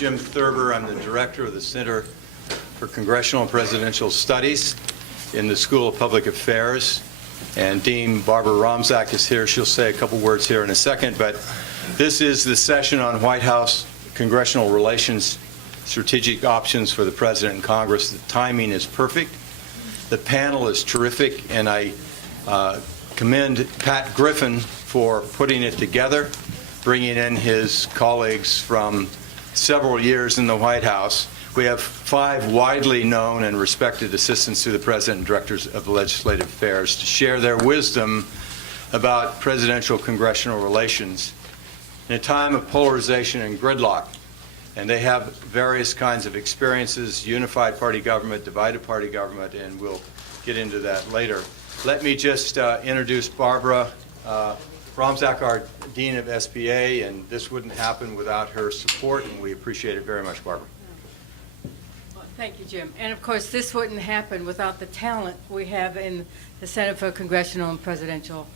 Jim Thurber. I'm the director of the Center for Congressional and Presidential Studies in the School of Public Affairs. And Dean Barbara Romzak is here. She'll say a couple words here in a second. But this is the session on White House Congressional Relations, Strategic Options for the President and Congress. The timing is perfect. The panel is terrific, and I commend Pat Griffin for putting it together, bringing in his colleagues from several years in the White House. We have 5 widely known and respected assistants to the President and directors of legislative affairs to share their wisdom about presidential congressional relations in a time of polarization and gridlock. And they have various kinds of experiences, unified party government, divided party government, and we'll get into that later. Let me just introduce Barbara Romzak, our Dean of SPA, and this wouldn't happen without her support, and we appreciate it very much, Barbara. Thank you, Jim. And of course, this wouldn't happen without the talent we have in the Center for Congressional and Presidential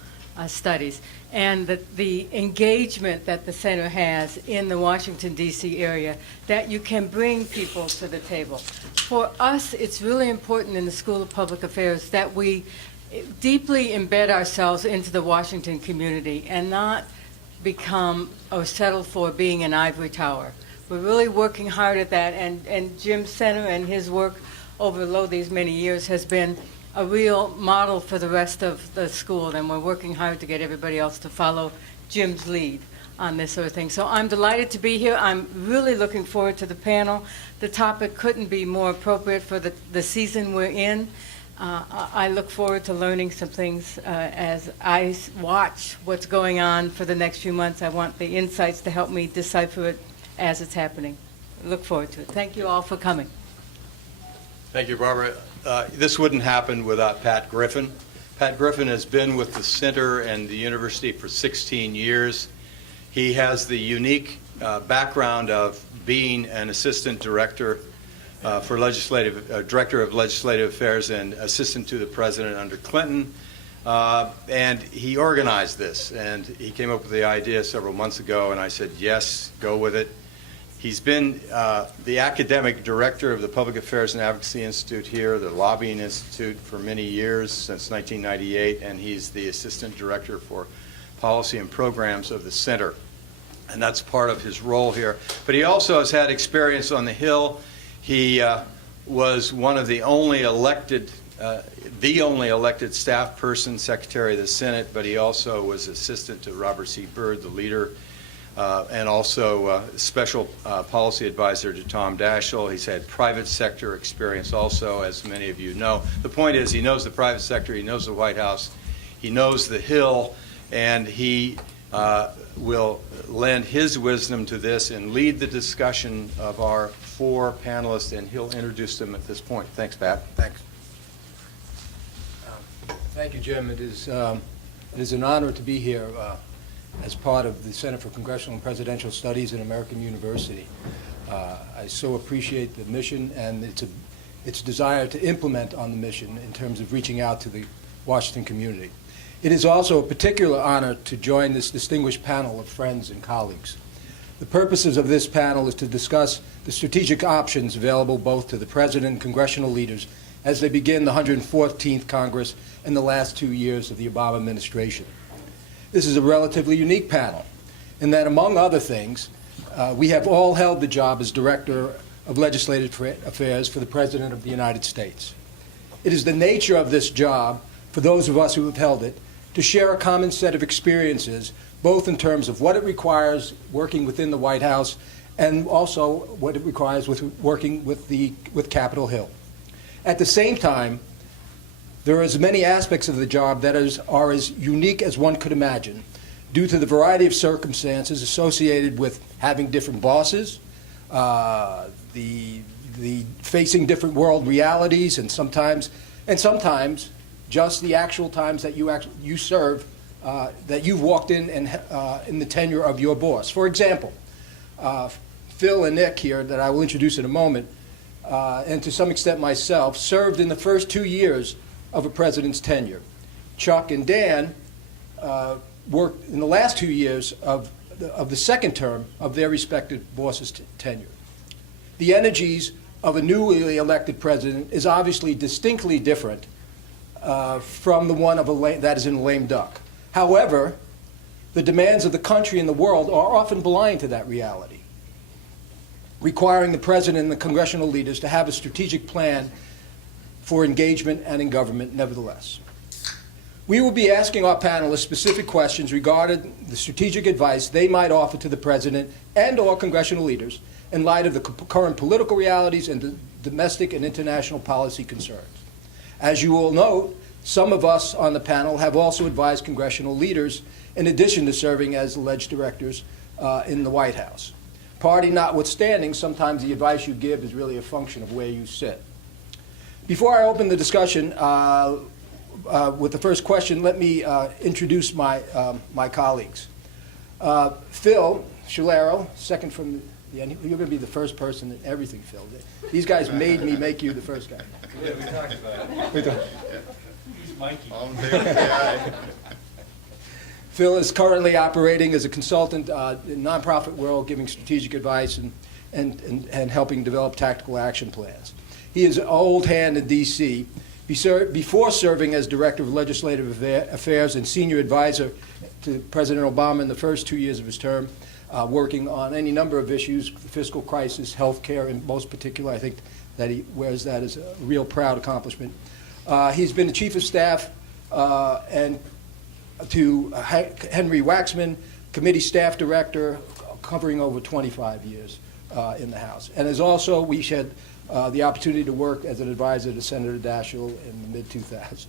Studies, and the engagement that the center has in the Washington, D.C. area, that you can bring people to the table. For us, it's really important in the School of Public Affairs that we deeply embed ourselves into the Washington community and not become or settle for being an ivory tower. We're really working hard at that, and Jim's center and his work over these many years has been a real model for the rest of the school, and we're working hard to get everybody else to follow Jim's lead on this sort of thing. So I'm delighted to be here. I'm really looking forward to the panel. The topic couldn't be more appropriate for the season we're in. I look forward to learning some things as I watch what's going on for the next few months. I want the insights to help me decipher it as it's happening. I look forward to it. Thank you all for coming. Thank you, Barbara. This wouldn't happen without Pat Griffin. Pat Griffin has been with the center and the university for 16 years. He has the unique background of being an assistant director for director of legislative affairs and assistant to the president under Clinton. And he organized this, and he came up with the idea several months ago, and I said, yes, go with it. He's been the academic director of the Public Affairs and Advocacy Institute here, the Lobbying Institute, for many years, since 1998, and he's the assistant director for policy and programs of the center. And that's part of his role here. But he also has had experience on the Hill. He was one of the only elected staff person, Secretary of the Senate, but he also was assistant to Robert C. Byrd, the leader, and also special policy advisor to Tom Daschle. He's had private sector experience also, as many of you know. The point is, he knows the private sector, he knows the White House, he knows the Hill, and he will lend his wisdom to this and lead the discussion of our 4 panelists, and he'll introduce them at this point. Thanks, Pat. Thanks. Thank you, Jim. It is an honor to be here as part of the Center for Congressional and Presidential Studies at American University. I so appreciate the mission and its desire to implement on the mission in terms of reaching out to the Washington community. It is also a particular honor to join this distinguished panel of friends and colleagues. The purposes of this panel is to discuss the strategic options available both to the President and congressional leaders as they begin the 114th Congress and the last 2 years of the Obama administration. This is a relatively unique panel in that, among other things, we have all held the job as Director of Legislative Affairs for the President of the United States. It is the nature of this job, for those of us who have held it, to share a common set of experiences, both in terms of what it requires working within the White House and also what it requires with working with Capitol Hill. At the same time, there are as many aspects of the job that are as unique as one could imagine, due to the variety of circumstances associated with having different bosses, the facing different world realities, and sometimes just the actual times that you serve, that you've walked in the tenure of your boss. For example, Phil and Nick here, that I will introduce in a moment, and to some extent myself, served in the first 2 years of a president's tenure. Chuck and Dan worked in the last 2 years of the second term of their respective bosses' tenure. the energies of a newly elected president is obviously distinctly different from the one of that is in a lame duck. However, the demands of the country and the world are often blind to that reality, requiring the president and the congressional leaders to have a strategic plan for engagement and in government nevertheless. We will be asking our panelists specific questions regarding the strategic advice they might offer to the president and or congressional leaders in light of the current political realities and the domestic and international policy concerns. As you will note, some of us on the panel have also advised congressional leaders in addition to serving as alleged directors in the White House. Party notwithstanding, sometimes the advice you give is really a function of where you sit. Before I open the discussion with the first question, let me introduce my colleagues. Phil Shalero, second from the end. You're going to be the first person in everything, Phil. These guys made me make you the first guy. Yeah, we talked about it. He's Mikey. Phil is currently operating as a consultant in the nonprofit world, giving strategic advice and helping develop tactical action plans. He is an old hand in D.C. Before serving as Director of Legislative Affairs and Senior Advisor to President Obama in the first 2 years of his term, working on any number of issues, the fiscal crisis, health care in most particular. I think that he wears that as a real proud accomplishment. He's been the Chief of Staff and to Henry Waxman, Committee Staff Director, covering over 25 years in the House. And as also, we had the opportunity to work as an advisor to Senator Daschle in the mid-2000s.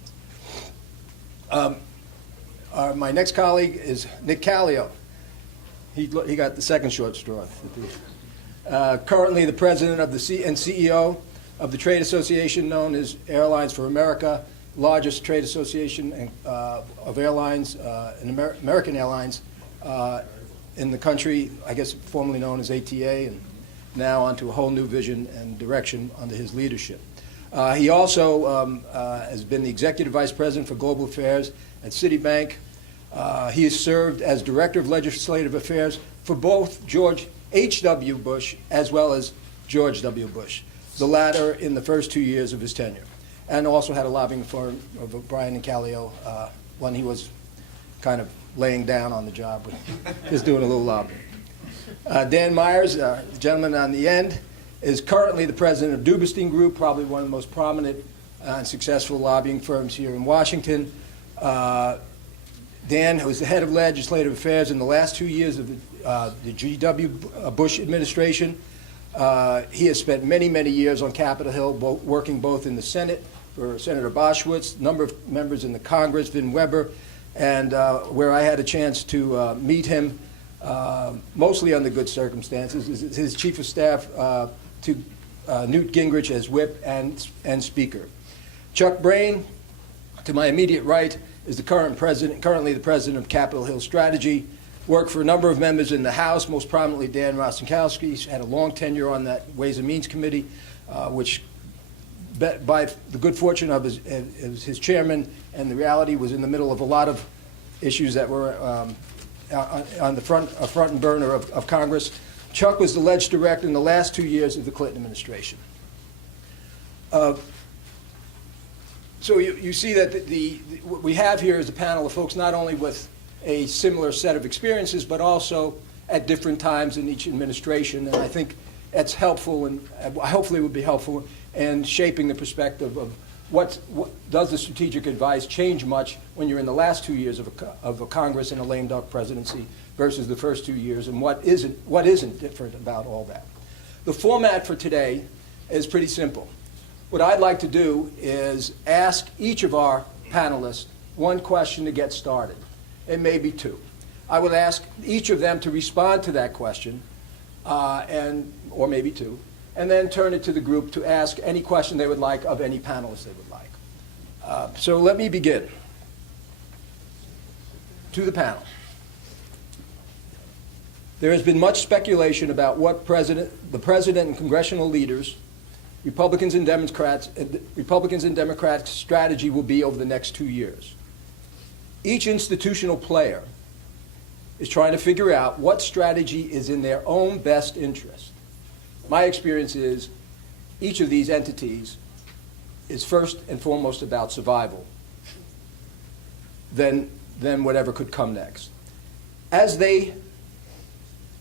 My next colleague is Nick Callio. He got the second short straw. Currently the president of the and CEO of the trade association known as Airlines for America, largest trade association of airlines, American Airlines in the country, I guess formerly known as ATA, and now onto a whole new vision and direction under his leadership. He also has been the Executive Vice President for Global Affairs at Citibank. He has served as Director of Legislative Affairs for both George H.W. Bush as well as George W. Bush, the latter in the first 2 years of his tenure, and also had a lobbying firm of O'Brien and Callio when he was kind of laying down on the job, just doing a little lobbying. Dan Myers, the gentleman on the end, is currently the president of Duberstein Group, probably one of the most prominent and successful lobbying firms here in Washington. Dan, who was the head of legislative affairs in the last 2 years of the G.W. Bush administration. He has spent many, many years on Capitol Hill, working both in the Senate for Senator Boschwitz, a number of members in the Congress, Vin Weber, and where I had a chance to meet him, mostly under good circumstances, is his chief of staff to Newt Gingrich as whip and speaker. Chuck Brain, to my immediate right, is the currently the president of Capitol Hill Strategy. Worked for a number of members in the House, most prominently Dan Rostenkowski. He's had a long tenure on that Ways and Means Committee, which, by the good fortune of his chairman, and the reality was in the middle of a lot of issues that were on the front and burner of Congress. Chuck was the ledge director in the last 2 years of the Clinton administration. So you see that what we have here is a panel of folks not only with a similar set of experiences, but also at different times in each administration. And I think that's helpful, and hopefully would be helpful in shaping the perspective of what does the strategic advice change much when you're in the last 2 years of a Congress and a lame duck presidency versus the first 2 years, and what isn't different about all that. The format for today is pretty simple. What I'd like to do is ask each of our panelists one question to get started. It may be two. I would ask each of them to respond to that question, or maybe two, and then turn it to the group to ask any question they would like of any panelist they would like. So let me begin. To the panel. There has been much speculation about what the president and congressional leaders, Republicans and Democrats' strategy will be over the next 2 years. Each institutional player is trying to figure out what strategy is in their own best interest. my experience is each of these entities is first and foremost about survival, then whatever could come next. As they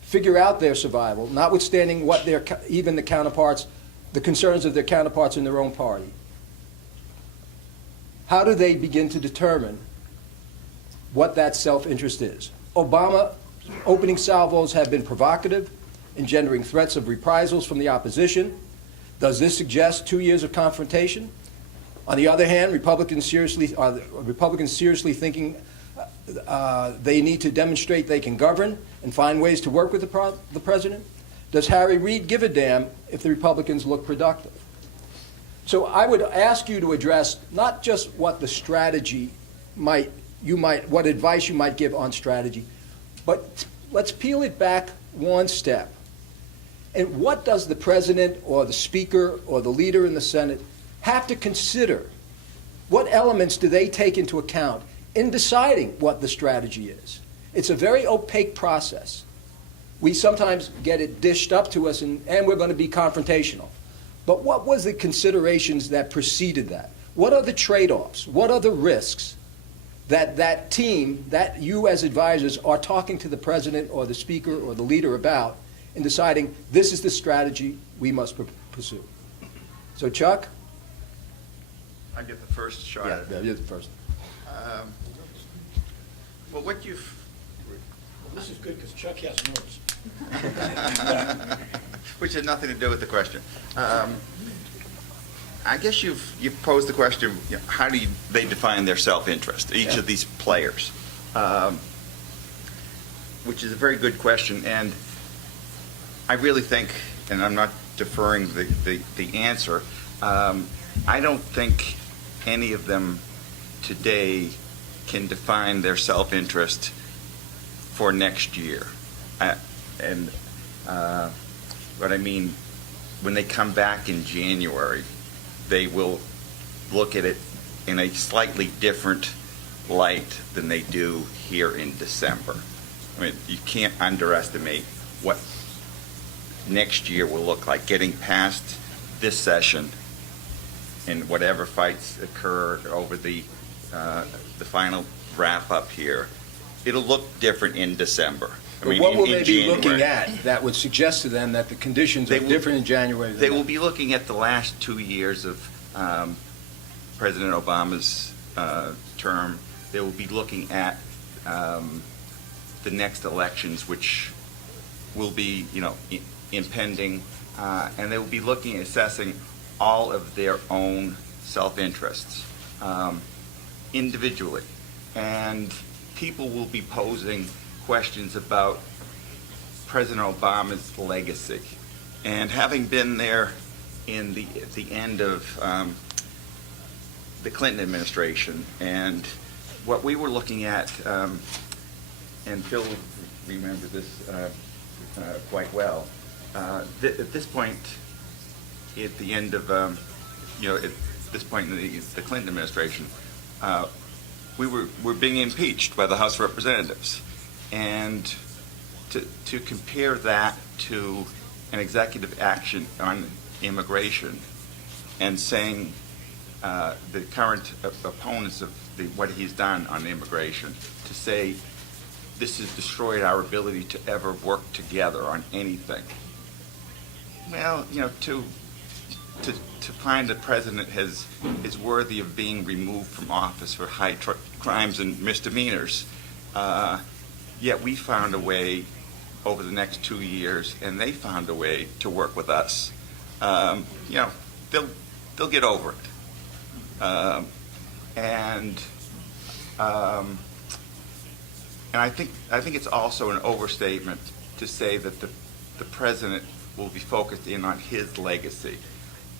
figure out their survival, notwithstanding what even the counterparts, the concerns of their counterparts in their own party, how do they begin to determine what that self-interest is? Obama's opening salvos have been provocative, engendering threats of reprisals from the opposition. Does this suggest 2 years of confrontation? On the other hand, Republicans seriously thinking they need to demonstrate they can govern and find ways to work with the president? Does Harry Reid give a damn if the Republicans look productive? So I would ask you to address not just what the strategy what advice you might give on strategy, but let's peel it back one step. And what does the president or the speaker or the leader in the Senate have to consider? What elements do they take into account in deciding what the strategy is? It's a very opaque process. We sometimes get it dished up to us and we're going to be confrontational. But what was the considerations that preceded that? What are the trade-offs? What are the risks that team, that you as advisors are talking to the president or the speaker or the leader about in deciding this is the strategy we must pursue? So Chuck? I get the first shot. Yeah, you're the first. Well, what you've... This is good because Chuck has notes. which has nothing to do with the question. I guess you've posed the question, how do they define their self-interest, each of these players? Which is a very good question, and I really think, and I'm not deferring the answer, I don't think any of them today can define their self-interest for next year. What I mean, when they come back in January, they will look at it in a slightly different light than they do here in December. I mean, you can't underestimate what next year will look like, getting past this session and whatever fights occur over the final wrap-up here. It'll look different in December. But what will they be looking at that would suggest to them that the conditions are different in January? They will be looking at the last 2 years of President Obama's term. They will be looking at the next elections, which will be, impending, and they will be looking at assessing all of their own self-interests individually. And people will be posing questions about President Obama's legacy. And having been there at the end of the Clinton administration, and what we were looking at, and Phil remembers this quite well, at this point, at the end of, at this point in the Clinton administration, we were being impeached by the House of Representatives. And to compare that to an executive action on immigration and saying the current opponents of what he's done on immigration, to say this has destroyed our ability to ever work together on anything. Well, to find the president is worthy of being removed from office for high crimes and misdemeanors. Yet we found a way over the next 2 years, and they found a way to work with us. They'll get over it. And I think it's also an overstatement to say that the president will be focused in on his legacy.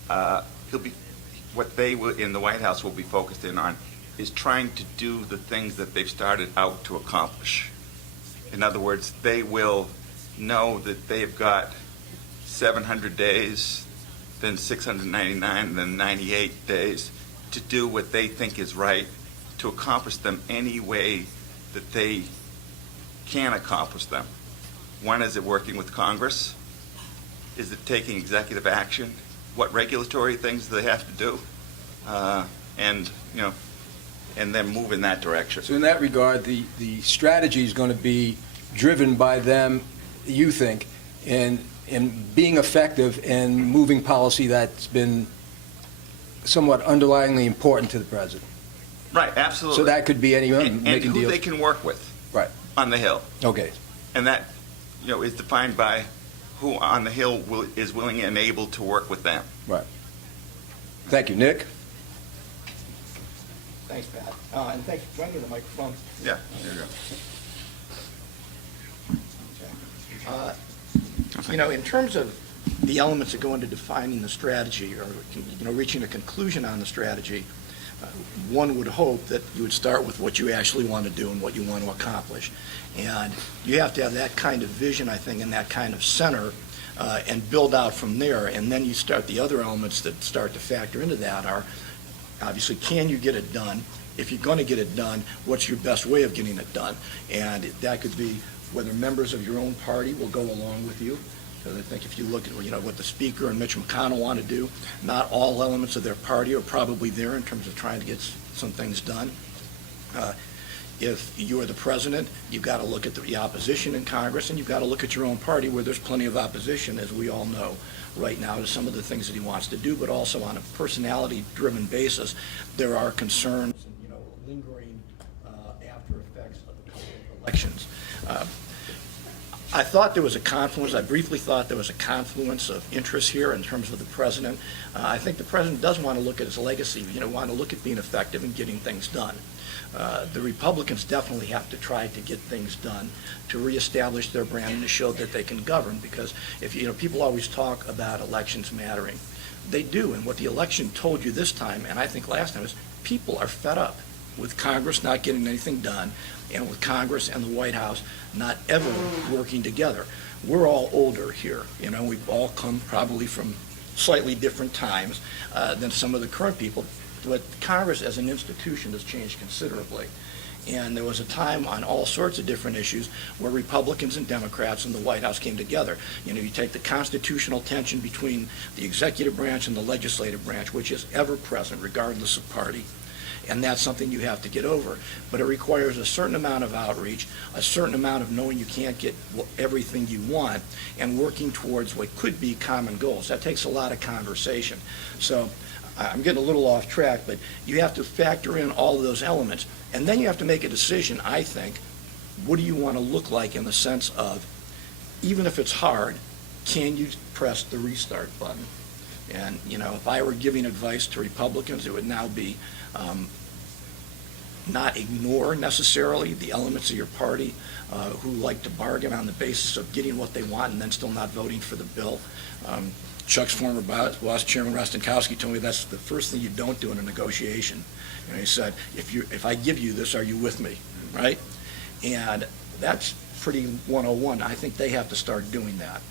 What they will, in the White House will be focused in on is trying to do the things that they've started out to accomplish. In other words, they will know that they've got 700 days, then 699, then 98 days to do what they think is right, to accomplish them any way that they can accomplish them. One is it working with Congress, is it taking executive action? What regulatory things do they have to do? And, you know, and then move in that direction. So in that regard, the strategy is going to be driven by them, you think, in being effective in moving policy that's been somewhat underlyingly important to the president. Right, absolutely. So that could be anyone and making who deals. they can work with. Right. On the Hill. Okay. And that, you know, is defined by who on the Hill is willing and able to work with them. Right. Thank you. Nick? Thanks, Pat. And thanks for joining the microphone. Yeah, there you go. You know, in terms of the elements that go into defining the strategy or, you know, reaching a conclusion on the strategy, one would hope that you would start with what you actually want to do and what you want to accomplish. And you have to have that kind of vision, I think, and that kind of center, and build out from there. And then you start the other elements that start to factor into that are, obviously, can you get it done? If you're going to get it done, what's your best way of getting it done? And that could be whether members of your own party will go along with you. Because I think if you look at, you know, what the Speaker and Mitch McConnell want to do, not all elements of their party are probably there in terms of trying to get some things done. If you are the president, you've got to look at the opposition in Congress, and you've got to look at your own party where there's plenty of opposition, as we all know right now, to some of the things that he wants to do, but also on a personality-driven basis, there are concerns and, you know, lingering after effects of the elections. I thought there was a confluence. I briefly thought there was a confluence of interest here in terms of the president. I think the president does want to look at his legacy, you know, want to look at being effective and getting things done. The Republicans definitely have to try to get things done to reestablish their brand and to show that they can govern, because if you know, people always talk about elections mattering. They do, and what the election told you this time, and I think last time, is people are fed up with Congress not getting anything done, and with Congress and the White House not ever working together. We're all older here, you know, we've all come probably from slightly different times than some of the current people, but Congress as an institution has changed considerably. And there was a time on all sorts of different issues where Republicans and Democrats and the White House came together. You know, you take the constitutional tension between the executive branch and the legislative branch, which is ever present regardless of party. And that's something you have to get over. But it requires a certain amount of outreach, a certain amount of knowing you can't get everything you want, and working towards what could be common goals. That takes a lot of conversation. So I'm getting a little off track, but you have to factor in all of those elements. And then you have to make a decision, I think, what do you want to look like in the sense of, even if it's hard, can you press the restart button? And, you know, if I were giving advice to Republicans, it would now be not ignore necessarily the elements of your party who like to bargain on the basis of getting what they want and then still not voting for the bill. Chuck's former boss, Chairman Rostenkowski, told me that's the first thing you don't do in a negotiation. And he said, if I give you this, are you with me, right? And that's pretty 101. I think they have to start doing that.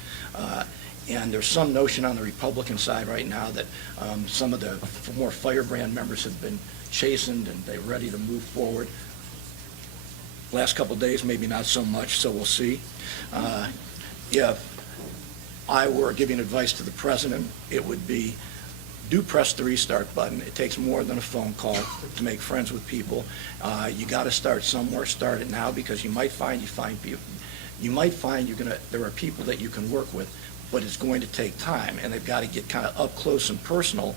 And there's some notion on the Republican side right now that some of the more firebrand members have been chastened and they're ready to move forward. Last couple of days, maybe not so much, so we'll see. If I were giving advice to the president, it would be, do press the restart button. It takes more than a phone call to make friends with people. You got to start somewhere. Start it now, because you might find there are people that you can work with, but it's going to take time, and they've got to get kind of up close and personal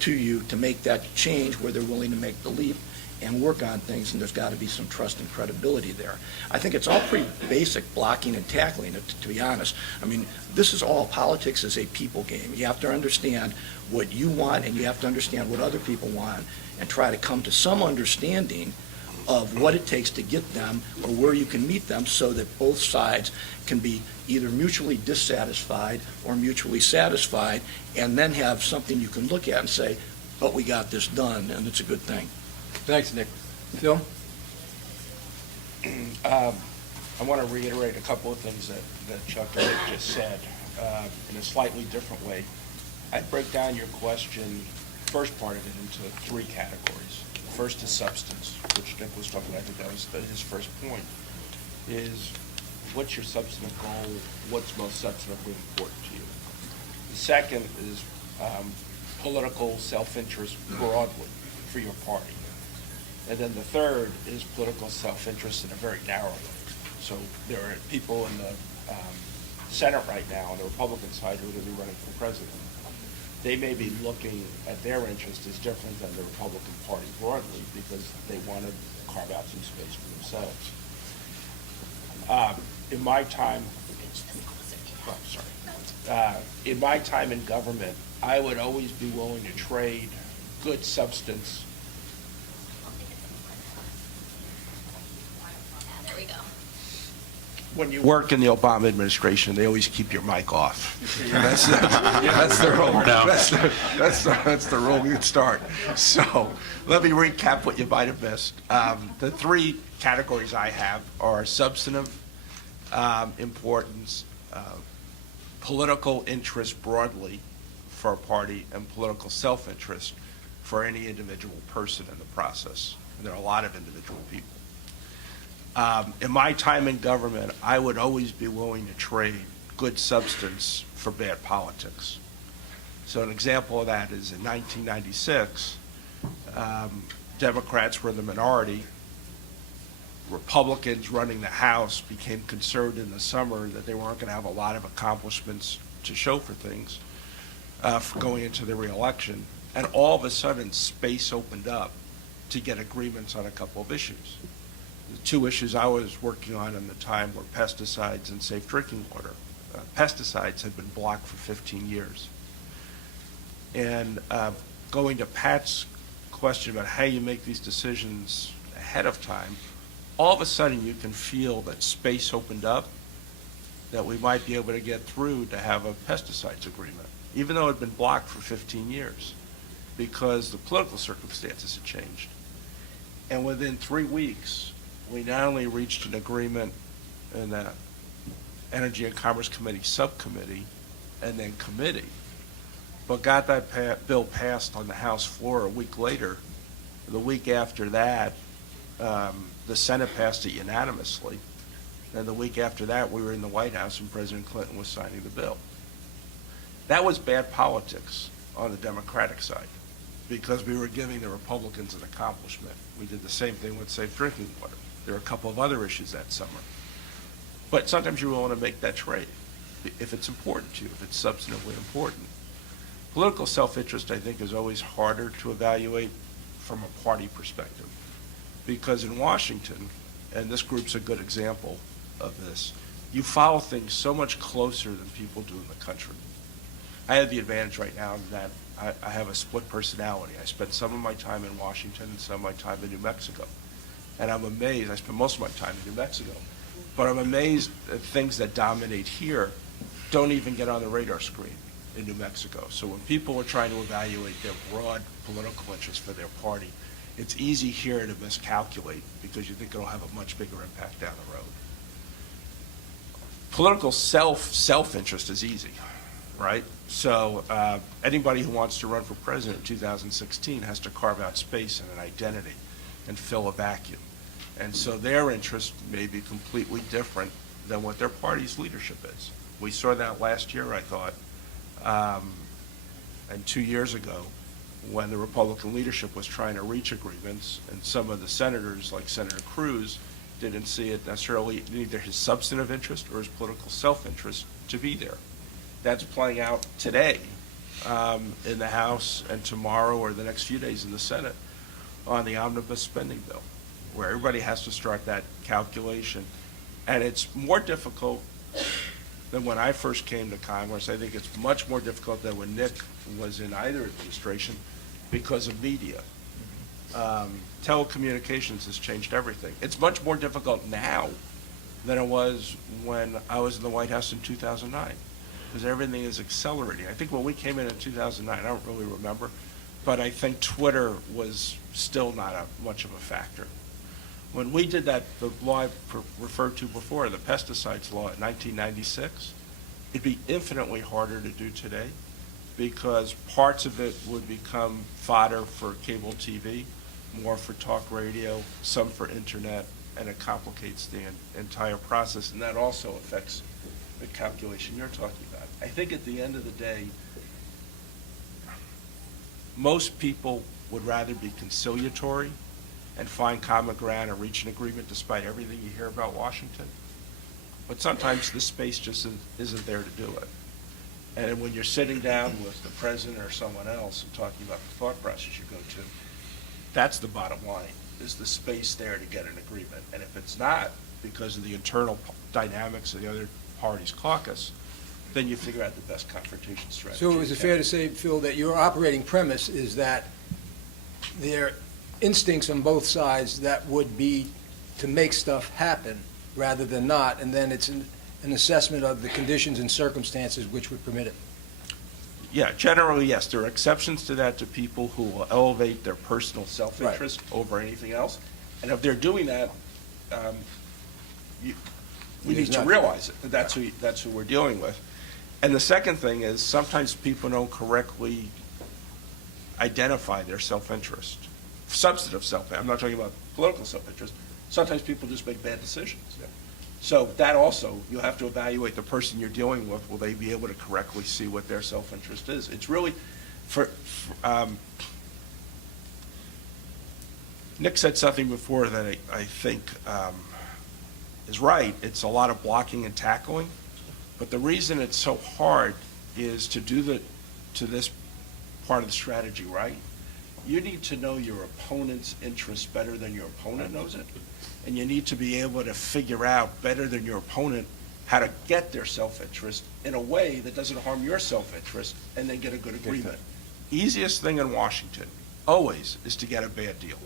to you to make that change where they're willing to make the leap and work on things, and there's got to be some trust and credibility there. I think it's all pretty basic blocking and tackling, to be honest. I mean, this is all, politics is a people game. You have to understand what you want, and you have to understand what other people want, and try to come to some understanding of what it takes to get them or where you can meet them, so that both sides can be either mutually dissatisfied or mutually satisfied, and then have something you can look at and say, but we got this done, and it's a good thing. Thanks, Nick. Phil? I want to reiterate a couple of things that Chuck and Nick just said in a slightly different way. I'd break down your question, first part of it, into three categories. First is substance, which Nick was talking about. I think that was his first point, is what's your substantive goal? What's most substantively important to you? The second is political self-interest broadly for your party. And then the third is political self-interest in a very narrow way. So there are people in the Senate right now on the Republican side who are going to be running for president. They may be looking at their interest as different than the Republican Party broadly because they want to carve out some space for themselves. In my time, in my time in government, I would always be willing to trade good substance. There we go. When you work in the Obama administration, they always keep your mic off. That's the rule. That's the rule you'd start. So let me recap what you might have missed. The three categories I have are substantive importance, political interest broadly for a party, and political self-interest for any individual person in the process. And there are a lot of individual people. In my time in government, I would always be willing to trade good substance for bad politics. So an example of that is in 1996, Democrats were the minority. Republicans running the House became concerned in the summer that they weren't going to have a lot of accomplishments to show for things for going into the re-election. And all of a sudden, space opened up to get agreements on a couple of issues. The two issues I was working on at the time were pesticides and safe drinking water. Pesticides had been blocked for 15 years. And going to Pat's question about how you make these decisions ahead of time, all of a sudden you can feel that space opened up, that we might be able to get through to have a pesticides agreement, even though it had been blocked for 15 years, because the political circumstances had changed. And within 3 weeks, we not only reached an agreement in the Energy and Commerce Committee subcommittee and then committee, but got that bill passed on the House floor a week later. The week after that, the Senate passed it unanimously. And the week after that, we were in the White House and President Clinton was signing the bill. That was bad politics on the Democratic side because we were giving the Republicans an accomplishment. We did the same thing with safe drinking water. There were a couple of other issues that summer. But sometimes you're willing to make that trade if it's important to you, if it's substantively important. Political self-interest, I think, is always harder to evaluate from a party perspective. Because in Washington, and this group's a good example of this, you follow things so much closer than people do in the country. I have the advantage right now that I have a split personality. I spend some of my time in Washington and some of my time in New Mexico. And I'm amazed, I spend most of my time in New Mexico, but I'm amazed at things that dominate here don't even get on the radar screen in New Mexico. So when people are trying to evaluate their broad political interests for their party, it's easy here to miscalculate because you think it'll have a much bigger impact down the road. Political self-interest is easy, right? So anybody who wants to run for president in 2016 has to carve out space and an identity and fill a vacuum. And so their interest may be completely different than what their party's leadership is. We saw that last year, I thought, and 2 years ago, when the Republican leadership was trying to reach agreements, and some of the senators, like Senator Cruz, didn't see it necessarily either his substantive interest or his political self-interest to be there. That's playing out today in the House and tomorrow or the next few days in the Senate on the omnibus spending bill, where everybody has to start that calculation. And it's more difficult than when I first came to Congress. I think it's much more difficult than when Nick was in either administration because of media. Telecommunications has changed everything. It's much more difficult now than it was when I was in the White House in 2009, because everything is accelerating. I think when we came in 2009, I don't really remember, but I think Twitter was still not much of a factor. When we did that, the law I referred to before, the pesticides law in 1996, it'd be infinitely harder to do today because parts of it would become fodder for cable TV, more for talk radio, some for internet, and it complicates the entire process, and that also affects the calculation you're talking about. I think at the end of the day, most people would rather be conciliatory and find common ground and reach an agreement despite everything you hear about Washington. But sometimes the space just isn't there to do it. And when you're sitting down with the president or someone else and talking about the thought process you go to, that's the bottom line. Is the space there to get an agreement? And if it's not, because of the internal dynamics of the other party's caucus, then you figure out the best confrontation strategy. So is it fair to say, Phil, that your operating premise is that there are instincts on both sides that would be to make stuff happen rather than not, and then it's an assessment of the conditions and circumstances which would permit it? Yeah, generally, yes. There are exceptions to that, to people who will elevate their personal self-interest over anything else. And if they're doing that, we need to realize it, that that's who we're dealing with. And the second thing is, sometimes people don't correctly identify their self-interest, substantive self-interest. I'm not talking about political self-interest. Sometimes people just make bad decisions. Yeah. So that also, you have to evaluate the person you're dealing with. Will they be able to correctly see what their self-interest is? It's really, Nick said something before that I think is right. It's a lot of blocking and tackling. But the reason it's so hard is to this part of the strategy right. You need to know your opponent's interests better than your opponent knows it. And you need to be able to figure out better than your opponent how to get their self-interest in a way that doesn't harm your self-interest, and then get a good agreement. Easiest thing in Washington, always, is to get a bad deal.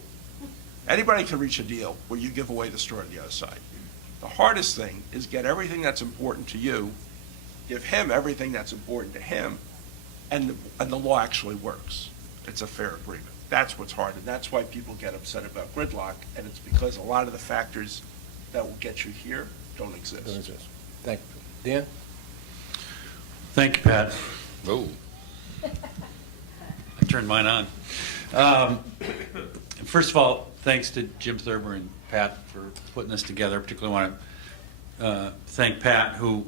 Anybody can reach a deal where you give away the store on the other side. The hardest thing is get everything that's important to you, give him everything that's important to him, and the law actually works. It's a fair agreement. That's what's hard, and that's why people get upset about gridlock, and it's because a lot of the factors that will get you here don't exist. Thank you. Dan? Thank you, Pat. Oh. I turned mine on. First of all, thanks to Jim Thurber and Pat for putting this together. I particularly want to thank Pat, who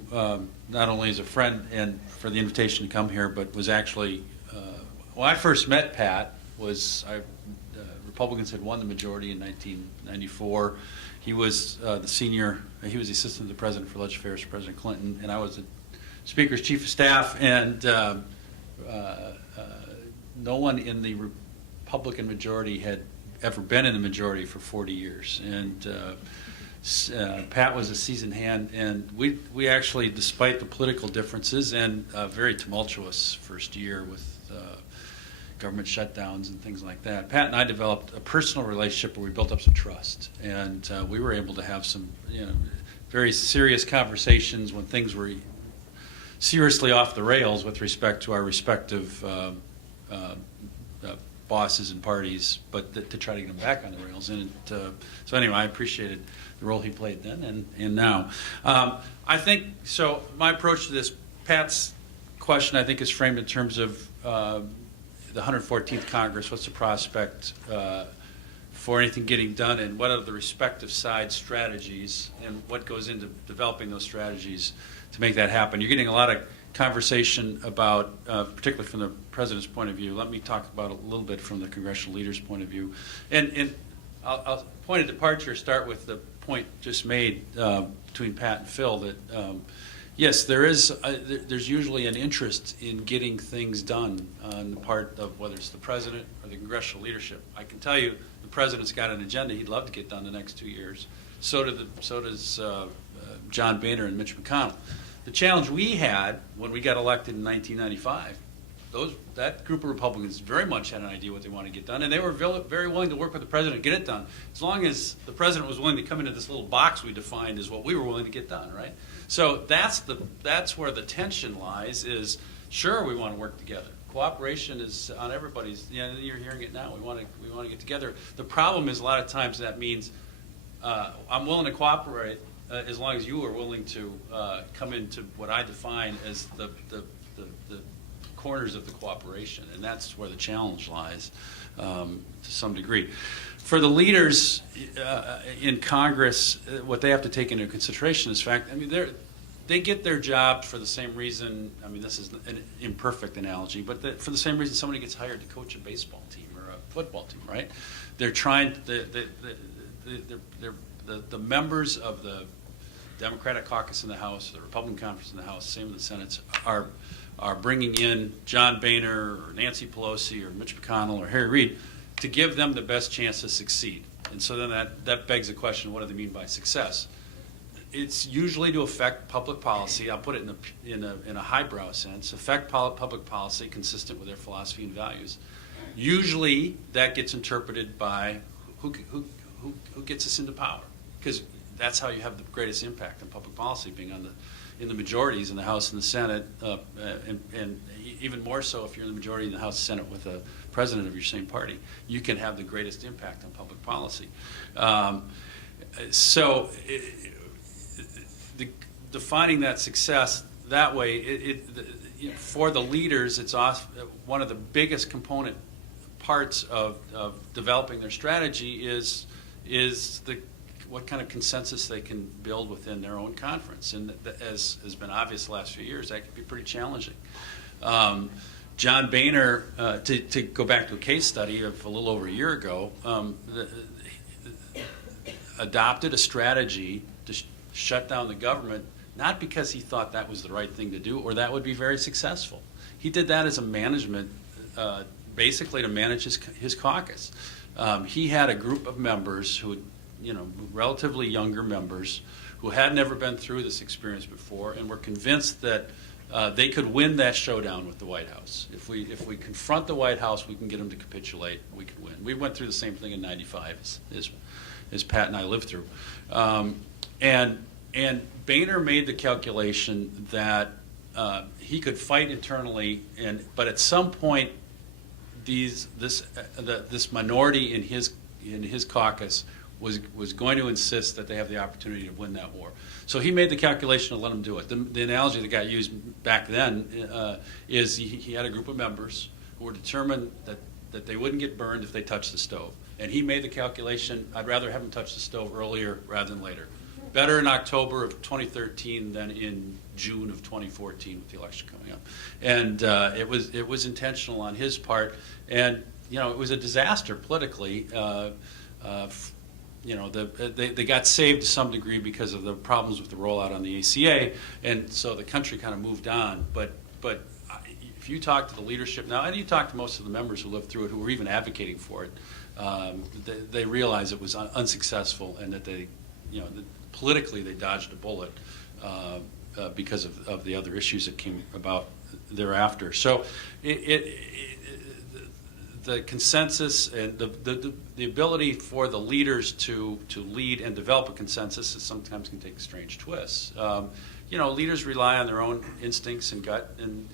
not only is a friend and for the invitation to come here, but was actually, when I first met Pat, Republicans had won the majority in 1994. He was he was the assistant to the president for legislative affairs for President Clinton, and I was the Speaker's chief of staff, and no one in the Republican majority had ever been in the majority for 40 years. And Pat was a seasoned hand, and we actually, despite the political differences and a very tumultuous first year with government shutdowns and things like that, Pat and I developed a personal relationship where we built up some trust, and we were able to have some very serious conversations when things were seriously off the rails with respect to our respective bosses and parties, but to try to get them back on the rails. And so anyway, I appreciated the role he played then and now. I think, so my approach to this, Pat's question I think is framed in terms of the 114th Congress. What's the prospect for anything getting done, and what are the respective side strategies, and what goes into developing those strategies to make that happen? You're getting a lot of conversation about, particularly from the president's point of view. Let me talk about it a little bit from the congressional leader's point of view. And I'll point of departure, start with the point just made between Pat and Phil that yes, there's usually an interest in getting things done on the part of whether it's the president or the congressional leadership. I can tell you the president's got an agenda he'd love to get done the next 2 years. So does John Boehner and Mitch McConnell. The challenge we had when we got elected in 1995, that group of Republicans very much had an idea what they wanted to get done, and they were very willing to work with the president to get it done, as long as the president was willing to come into this little box we defined as what we were willing to get done, right? So that's where the tension lies. Is sure we want to work together. Cooperation is on everybody's. You're hearing it now. We want to get together. The problem is a lot of times that means I'm willing to cooperate as long as you are willing to come into what I define as the corners of the cooperation, and that's where the challenge lies to some degree. For the leaders in Congress, what they have to take into consideration is fact. I mean, they get their job for the same reason. I mean, this is an imperfect analogy, but for the same reason somebody gets hired to coach a baseball team or a football team, right? They're trying. The members of the Democratic caucus in the House, the Republican conference in the House, same in the Senate, are bringing in John Boehner or Nancy Pelosi or Mitch McConnell or Harry Reid to give them the best chance to succeed. And so then that begs the question: what do they mean by success? It's usually to affect public policy. I'll put it in a highbrow sense: affect public policy consistent with their philosophy and values. Usually, that gets interpreted by who gets us into power, because that's how you have the greatest impact on public policy, being in the majorities in the House and the Senate, and even more so if you're in the majority in the House and Senate with a president of your same party, you can have the greatest impact on public policy. Defining that success that way, for the leaders, it's one of the biggest component parts of developing their strategy is what kind of consensus they can build within their own conference. And as has been obvious the last few years, that can be pretty challenging. John Boehner, to go back to a case study of a little over a year ago, adopted a strategy to shut down the government, not because he thought that was the right thing to do or that would be very successful. He did that as a management, basically to manage his caucus. He had a group of members who, relatively younger members, who had never been through this experience before and were convinced that they could win that showdown with the White House. If we confront the White House, we can get them to capitulate. We can win. We went through the same thing in '95 as Pat and I lived through. And Boehner made the calculation that he could fight internally, but at some point, this minority in his caucus was going to insist that they have the opportunity to win that war. So he made the calculation to let them do it. The analogy that got used back then is he had a group of members who were determined that they wouldn't get burned if they touched the stove. And he made the calculation: I'd rather have them touch the stove earlier rather than later. Better in October of 2013 than in June of 2014 with the election coming up. And it was intentional on his part, and it was a disaster politically. They got saved to some degree because of the problems with the rollout on the ACA, and so the country kind of moved on. But if you talk to the leadership now, and you talk to most of the members who lived through it, who were even advocating for it, they realized it was unsuccessful, and that politically they dodged a bullet because of the other issues that came about thereafter. So the consensus and the ability for the leaders to lead and develop a consensus sometimes can take strange twists. Leaders rely on their own instincts and gut, and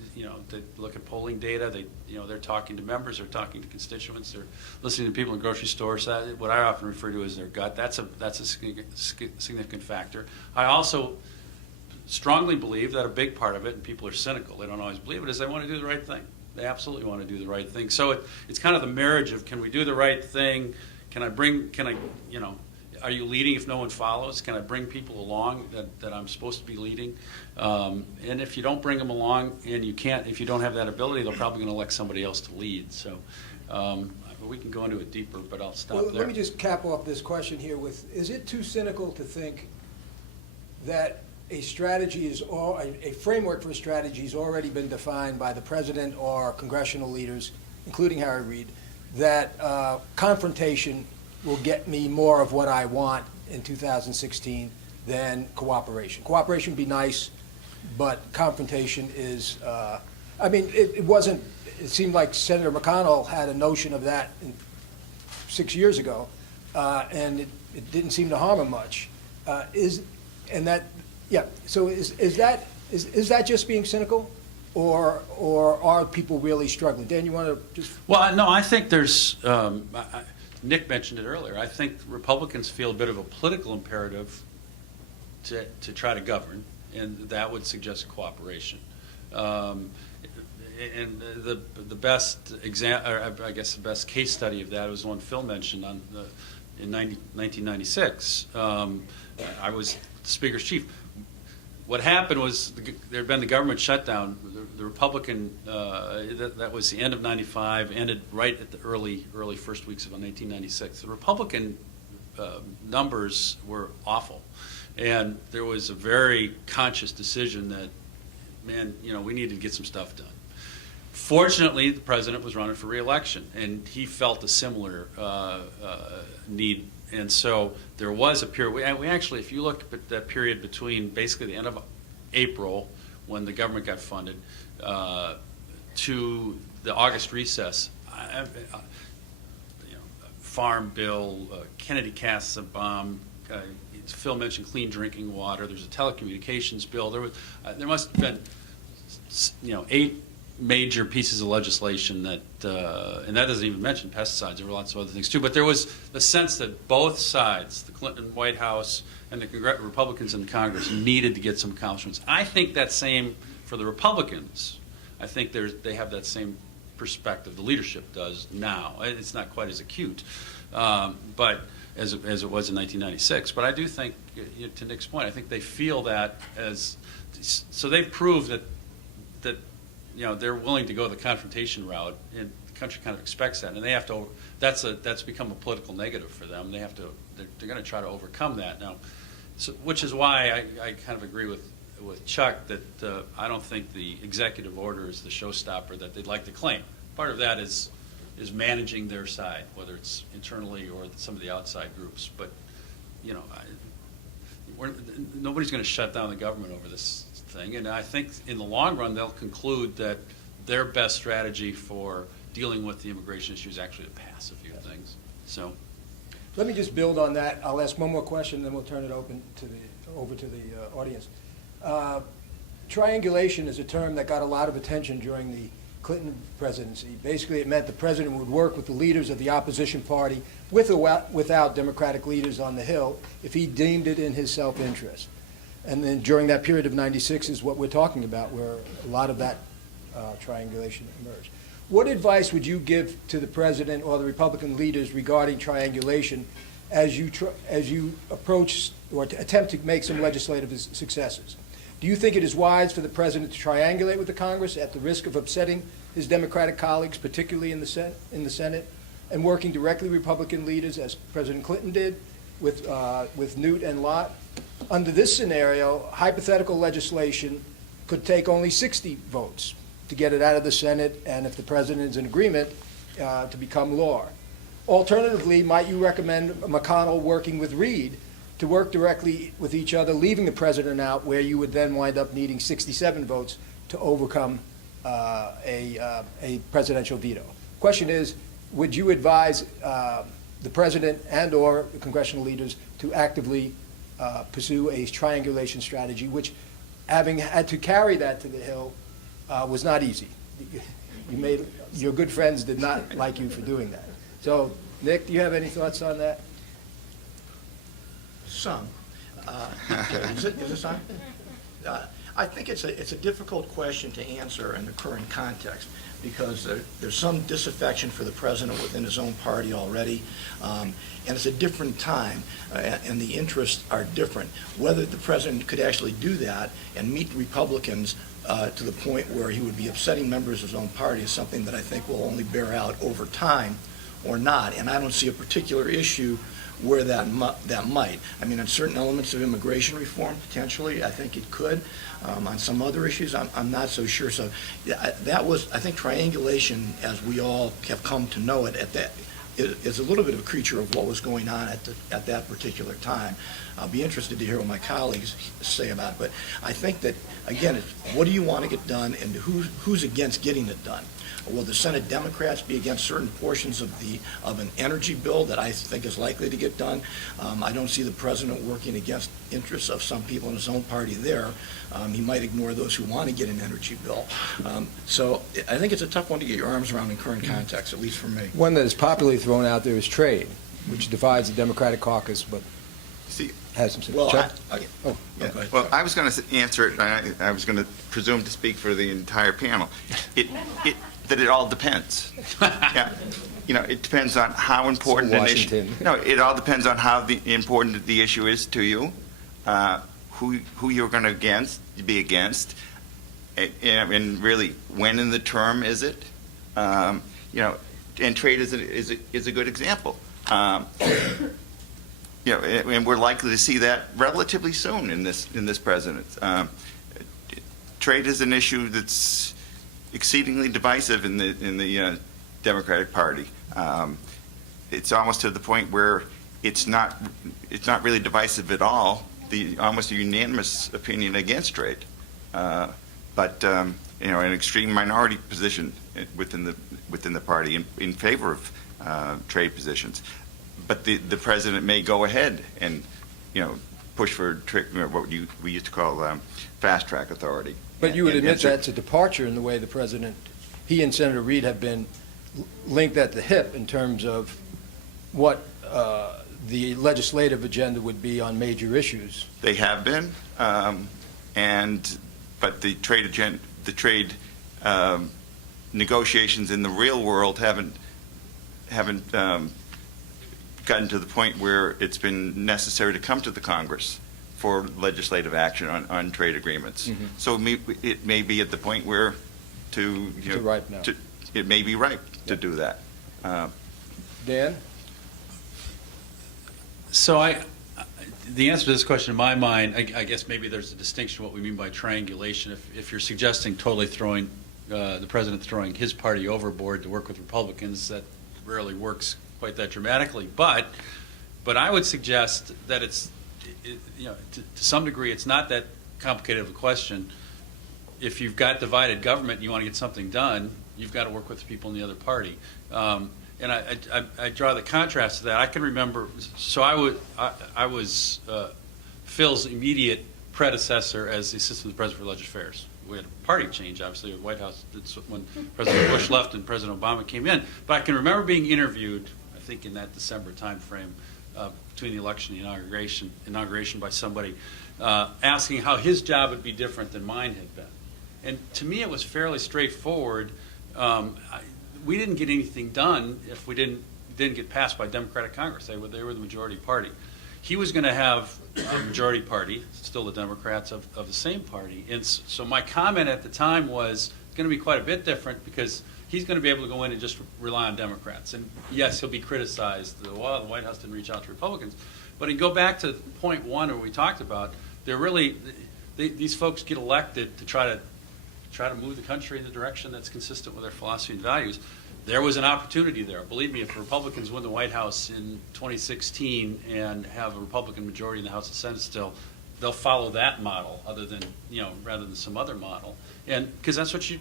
they look at polling data. They're talking to members, they're talking to constituents, they're listening to people in grocery stores. What I often refer to as their gut. That's a significant factor. I also strongly believe that a big part of it, and people are cynical, they don't always believe it, is they want to do the right thing. They absolutely want to do the right thing. So it's kind of the marriage of, can we do the right thing? Are you leading if no one follows? Can I bring people along that I'm supposed to be leading? And if you don't bring them along, and if you don't have that ability, they're probably going to elect somebody else to lead. So we can go into it deeper, but I'll stop there. Let me just cap off this question here with: is it too cynical to think that a framework for a strategy has already been defined by the president or congressional leaders, including Harry Reid, that confrontation will get me more of what I want in 2016 than cooperation? Cooperation would be nice, but confrontation is, it seemed like Senator McConnell had a notion of that 6 years ago, and it didn't seem to harm him much. So is that just being cynical, or are people really struggling? Dan, you want to just? Well, no, I think there's. Nick mentioned it earlier. I think Republicans feel a bit of a political imperative to try to govern, and that would suggest cooperation. And the best I guess the best case study of that was the one Phil mentioned in 1996. I was Speaker's chief. what happened was there had been the government shutdown. The Republican, that was the end of 95, ended right at the early first weeks of 1996. The Republican numbers were awful. And there was a very conscious decision that, man, we needed to get some stuff done. Fortunately, the president was running for re-election, and he felt a similar need. And so there was a period. We actually, if you look at that period between basically the end of April, when the government got funded, to the August recess, Farm Bill, Kennedy casts a bomb. Phil mentioned clean drinking water. There's a telecommunications bill. There must have been 8 major pieces of legislation that, and that doesn't even mention pesticides. There were lots of other things too. But there was the sense that both sides, the Clinton White House and the Republicans in the Congress, needed to get some accomplishments. I think that same for the Republicans. I think they have that same perspective. The leadership does now. It's not quite as acute, but as it was in 1996. But I do think, to Nick's point, I think they feel that as so they've proved that they're willing to go the confrontation route, and the country kind of expects that, and they have to. That's become a political negative for them. They have to. They're going to try to overcome that now, which is why I kind of agree with Chuck that I don't think the executive order is the showstopper that they'd like to claim. Part of that is managing their side, whether it's internally or some of the outside groups. But nobody's going to shut down the government over this thing. And I think in the long run they'll conclude that their best strategy for dealing with the immigration issue is actually to pass a few things. So, let me just build on that. I'll ask one more question, then we'll turn it over to the audience. Triangulation is a term that got a lot of attention during the Clinton presidency. Basically, it meant the president would work with the leaders of the opposition party, with or without Democratic leaders on the Hill, if he deemed it in his self-interest. And then during that period of 96 is what we're talking about, where a lot of that triangulation emerged. What advice would you give to the president or the Republican leaders regarding triangulation as you approach or attempt to make some legislative successes? Do you think it is wise for the president to triangulate with the Congress at the risk of upsetting his Democratic colleagues, particularly in the Senate, and working directly with Republican leaders, as President Clinton did with Newt and Lott? Under this scenario, hypothetical legislation could take only 60 votes to get it out of the Senate, and if the president is in agreement, to become law. Alternatively, might you recommend McConnell working with Reid to work directly with each other, leaving the president out, where you would then wind up needing 67 votes to overcome a presidential veto? Question is, would you advise the president and or the congressional leaders to actively pursue a triangulation strategy, which, having had to carry that to the Hill, was not easy? Your good friends did not like you for doing that. So, Nick, do you have any thoughts on that? Some. Is this on? I think it's a difficult question to answer in the current context, because there's some disaffection for the president within his own party already, and it's a different time, and the interests are different. Whether the president could actually do that and meet Republicans to the point where he would be upsetting members of his own party is something that I think will only bear out over time or not, and I don't see a particular issue where that might. I mean, on certain elements of immigration reform, potentially, I think it could. On some other issues, I'm not so sure. So that was, I think, triangulation, as we all have come to know it, is a little bit of a creature of what was going on at that particular time. I'll be interested to hear what my colleagues say about it. But I think that, again, it's what do you want to get done, and who's against getting it done? Will the Senate Democrats be against certain portions of an energy bill that I think is likely to get done? I don't see the president working against interests of some people in his own party there. He might ignore those who want to get an energy bill. So I think it's a tough one to get your arms around in current context, at least for me. One that is popularly thrown out there is trade, which divides the Democratic caucus, but has some. Well, Chuck? go ahead. Well, I was going to answer it, and I was going to presume to speak for the entire panel. That it all depends. Yeah. It depends on how important an issue. Washington. No, it all depends on how important the issue is to you, who you're going to be against, and really when in the term is it? And trade is a good example. And we're likely to see that relatively soon in this president. Trade is an issue that's exceedingly divisive in the Democratic Party. It's almost to the point where it's not really divisive at all. Almost a unanimous opinion against trade, but an extreme minority position within the party in favor of trade positions. But the president may go ahead and push for what we used to call fast track authority. But you would And- admit and so- that's a departure in the way the president, he and Senator Reid have been linked at the hip in terms of what the legislative agenda would be on major issues. They have been, but the trade negotiations in the real world haven't gotten to the point where it's been necessary to come to the Congress for legislative action on trade agreements. Mhm. So it may be at the point where Ripe now. it may be ripe to do that. Dan? So the answer to this question in my mind, I guess maybe there's a distinction what we mean by triangulation. If you're suggesting totally throwing, the president throwing his party overboard to work with Republicans, that rarely works quite that dramatically. But I would suggest that to some degree, it's not that complicated of a question. If you've got divided government and you want to get something done, you've got to work with the people in the other party. And I draw the contrast to that. I can remember, so I was Phil's immediate predecessor as the assistant president for legislative affairs. We had a party change, obviously, at the White House when President Bush left and President Obama came in. But I can remember being interviewed, I think in that December timeframe, between the election and the inauguration by somebody, asking how his job would be different than mine had been. And to me, it was fairly straightforward. We didn't get anything done if we didn't get passed by Democratic Congress. They were the majority party. He was going to have a majority party, still the Democrats of the same party. And so my comment at the time was it's going to be quite a bit different because he's going to be able to go in and just rely on Democrats. And yes, he'll be criticized. Well, the White House didn't reach out to Republicans. But you go back to point one where we talked about, these folks get elected to try to move the country in the direction that's consistent with their philosophy and values. There was an opportunity there. Believe me, if Republicans win the White House in 2016 and have a Republican majority in the House and Senate still, they'll follow that model rather than some other model. And because that's what you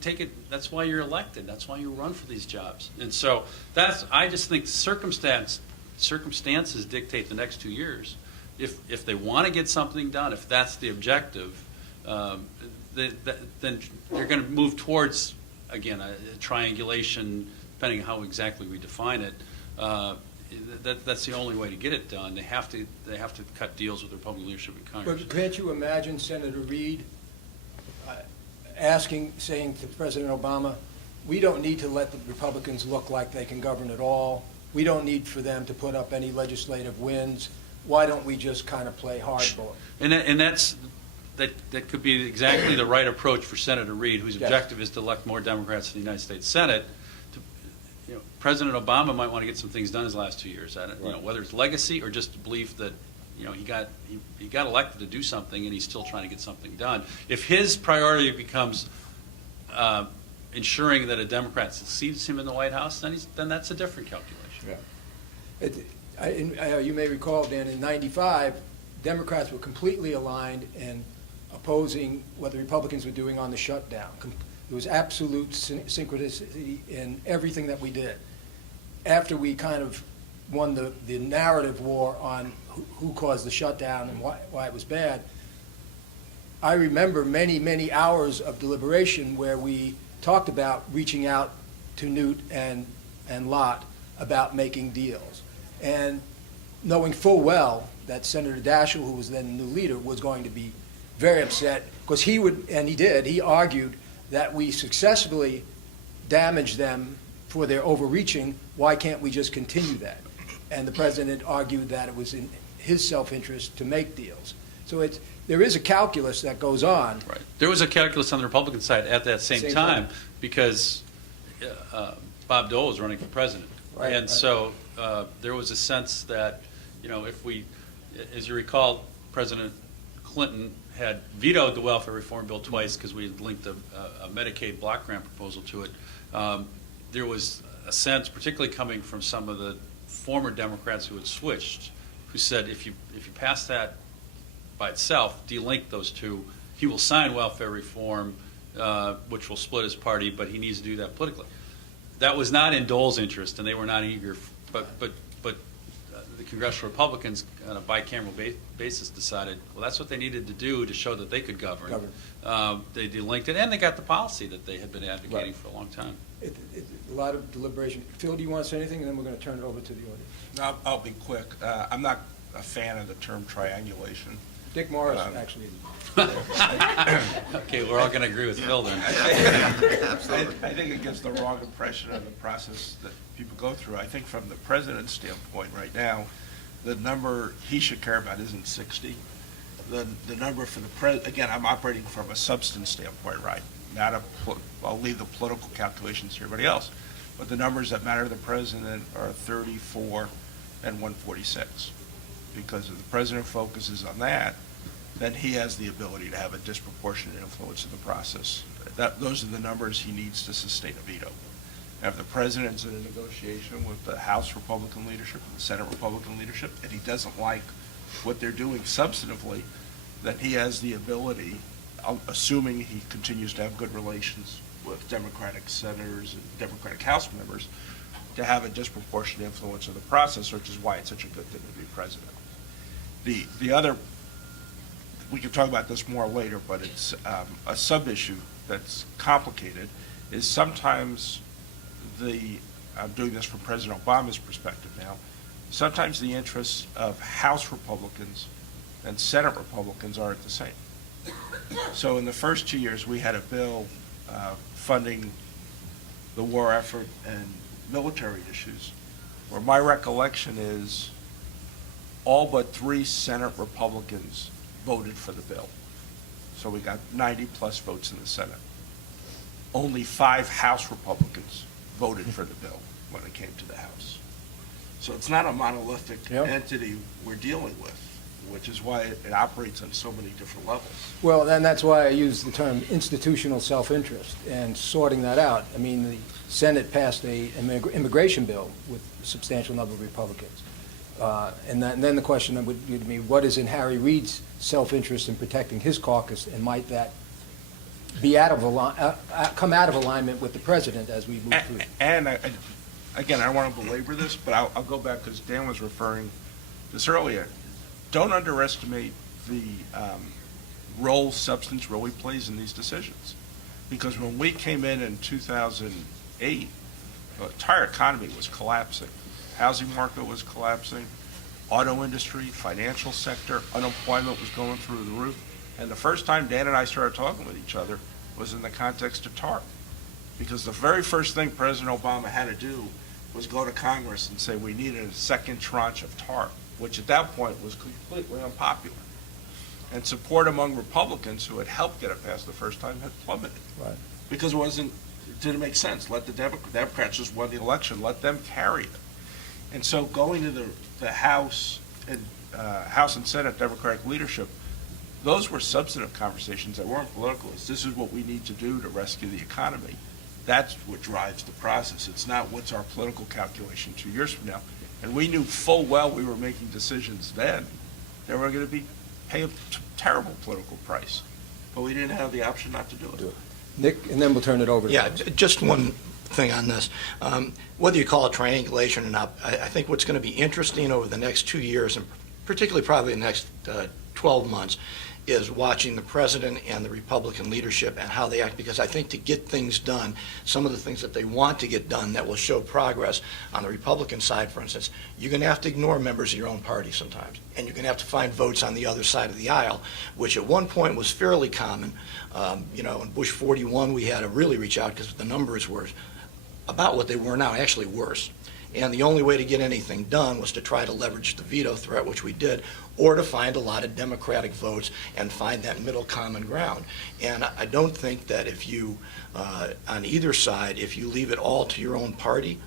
take it, that's why you're elected. That's why you run for these jobs. And so I just think circumstances dictate the next 2 years. If they want to get something done, if that's the objective, then you're going to move towards, again, a triangulation, depending on how exactly we define it. That's the only way to get it done. They have to cut deals with the Republican leadership in Congress. But can't you imagine Senator Reid saying to President Obama, we don't need to let the Republicans look like they can govern at all. We don't need for them to put up any legislative wins. Why don't we just kind of play hardball? That could be exactly the right approach for Senator Reid, whose Yes. objective is to elect more Democrats to the United States Senate. President Obama might want to get some things done his last 2 years. Whether it's legacy or just the belief that he got elected to do something and he's still trying to get something done. If his priority becomes ensuring that a Democrat succeeds him in the White House, then that's a different calculation. Yeah. You may recall, Dan, in '95, Democrats were completely aligned in opposing what the Republicans were doing on the shutdown. There was absolute synchronicity in everything that we did. After we kind of won the narrative war on who caused the shutdown and why it was bad, I remember many, many hours of deliberation where we talked about reaching out to Newt and Lott about making deals. And knowing full well that Senator Daschle, who was then the new leader, was going to be very upset because he argued that we successfully damaged them for their overreaching. Why can't we just continue that? And the president argued that it was in his self-interest to make deals. So there is a calculus that goes on. Right. There was a calculus on the Republican side at that same Same time time. because Bob Dole was running for president. Right, And right. so there was a sense that, if we, as you recall, President Clinton had vetoed the welfare reform bill twice because we had linked a Medicaid block grant proposal to it. There was a sense, particularly coming from some of the former Democrats who had switched, who said if you pass that by itself, delink those two, he will sign welfare reform, which will split his party, but he needs to do that politically. That was not in Dole's interest, and they were not eager. But the Congressional Republicans, on a bicameral basis, decided, well, that's what they needed to do to show that they could govern. They delinked it, and they got the policy that they had been advocating Right. for a long time. A lot of deliberation. Phil, do you want to say anything? And then we're going to turn it over to the audience. I'll be quick. I'm not a fan of the term triangulation. Dick Morris, actually. Okay, we're all going to agree with Phil then. I think it gives the wrong impression of the process that people go through. I think from the president's standpoint right now, the number he should care about isn't 60. The number for the again, I'm operating from a substance standpoint, right? I'll leave the political calculations to everybody else. But the numbers that matter to the president are 34 and 146. Because if the president focuses on that, then he has the ability to have a disproportionate influence in the process. Those are the numbers he needs to sustain a veto. If the president's in a negotiation with the House Republican leadership and the Senate Republican leadership, and he doesn't like what they're doing substantively, then he has the ability, assuming he continues to have good relations with Democratic senators and Democratic House members, to have a disproportionate influence in the process, which is why it's such a good thing to be president. The other, we can talk about this more later, but it's a sub-issue that's complicated, is sometimes I'm doing this from President Obama's perspective now, sometimes the interests of House Republicans and Senate Republicans aren't the same. So in the first 2 years, we had a bill funding the war effort and military issues, where my recollection is all but 3 Senate Republicans voted for the bill. So we got 90-plus votes in the Senate. Only 5 House Republicans voted for the bill when it came to the House. So it's not a monolithic entity we're dealing with, which is why it operates on so many different levels. Well, then that's why I use the term institutional self-interest and sorting that out. I mean, the Senate passed an immigration bill with a substantial number of Republicans. And then the question would be, what is in Harry Reid's self-interest in protecting his caucus, and might that be come out of alignment with the president as we move through? And again, I don't want to belabor this, but I'll go back because Dan was referring this earlier. Don't underestimate the role substance really plays in these decisions. Because when we came in 2008, the entire economy was collapsing. Housing market was collapsing, auto industry, financial sector, unemployment was going through the roof. And the first time Dan and I started talking with each other was in the context of TARP. Because the very first thing President Obama had to do was go to Congress and say we needed a second tranche of TARP, which at that point was completely unpopular. And support among Republicans who had helped get it passed the first time had plummeted. Right. Because it didn't make sense. Let the Democrats just won the election, let them carry it. And so going to the House and Senate Democratic leadership, those were substantive conversations that weren't political. This is what we need to do to rescue the economy. That's what drives the process. It's not what's our political calculation 2 years from now. And we knew full well we were making decisions then that were going to pay a terrible political price. But we didn't have the option not to do it. Nick, and then we'll turn it over to Yeah, just one thing on this. Whether you call it triangulation or not, I think what's going to be interesting over the next 2 years, and particularly probably the next 12 months, is watching the president and the Republican leadership and how they act, because I think to get things done, some of the things that they want to get done that will show progress on the Republican side, for instance, you're going to have to ignore members of your own party sometimes, and you're going to have to find votes on the other side of the aisle, which at one point was fairly common. In Bush 41, we had to really reach out because the numbers were about what they were now, actually worse. And the only way to get anything done was to try to leverage the veto threat, which we did, or to find a lot of Democratic votes and find that middle common ground. And I don't think that if you, on either side, if you leave it all to your own party,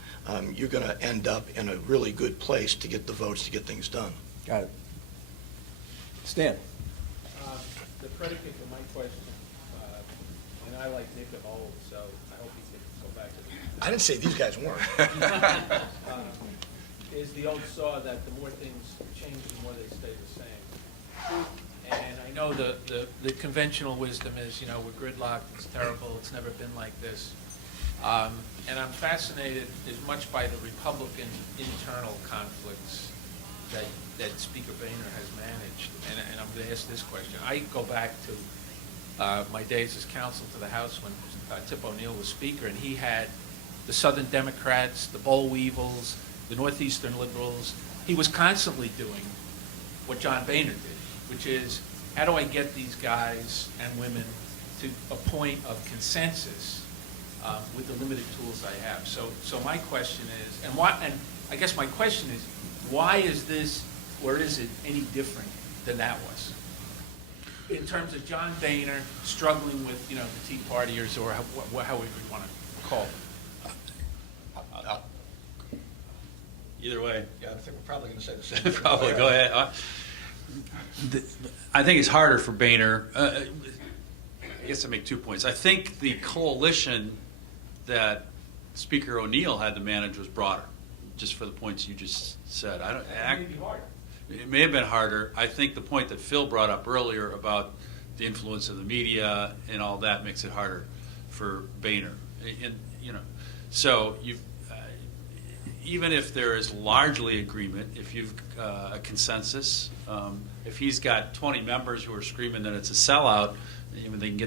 you're going to end up in a really good place to get the votes to get things done. Got it. Stan? The predicate for my question, and I like Nick of old, so I hope he can go back to the I didn't say these guys weren't. is the old saw that the more things change, the more they stay the same. And I know the conventional wisdom is, you know, we're gridlocked, it's terrible, it's never been like this. And I'm fascinated as much by the Republican internal conflicts that Speaker Boehner has managed. And I'm going to ask this question. I go back to my days as counsel to the House when Tip O'Neill was Speaker, and he had the Southern Democrats, the boll weevils, the Northeastern liberals. He was constantly doing what John Boehner did, which is, how do I get these guys and women to a point of consensus with the limited tools I have? So my question is, and I guess my question is, why is this, or is it any different than that was? In terms of John Boehner struggling with, you know, the Tea Partiers, or however you want to call them. Either way. Yeah, I think we're probably going to say the same thing. Probably, go ahead. I think it's harder for Boehner. I guess I make 2 points. I think the coalition that Speaker O'Neill had to manage was broader, just for the points you just said. It may have been harder. I think the point that Phil brought up earlier about the influence of the media and all that makes it harder for Boehner. And, you know, so even if there is largely agreement, if you've a consensus, if he's got 20 members who are screaming that it's a sellout, they can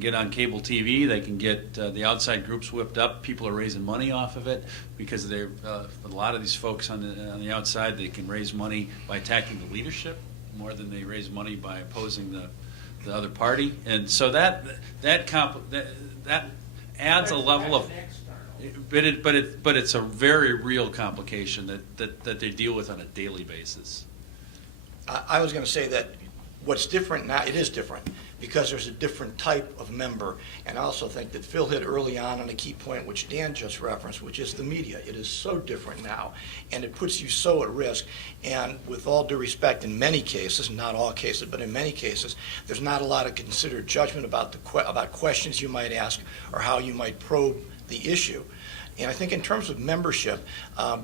get on cable TV, they can get the outside groups whipped up. People are raising money off of it because a lot of these folks on the outside, they can raise money by attacking the leadership more than they raise money by opposing the other party, and so that adds a level of. But it's a very real complication that they deal with on a daily basis. I was going to say that what's different now, it is different, because there's a different type of member. And I also think that Phil hit early on a key point, which Dan just referenced, which is the media. It is so different now, and it puts you so at risk. And with all due respect, in many cases, not all cases, but in many cases, there's not a lot of considered judgment about questions you might ask or how you might probe the issue. And I think in terms of membership,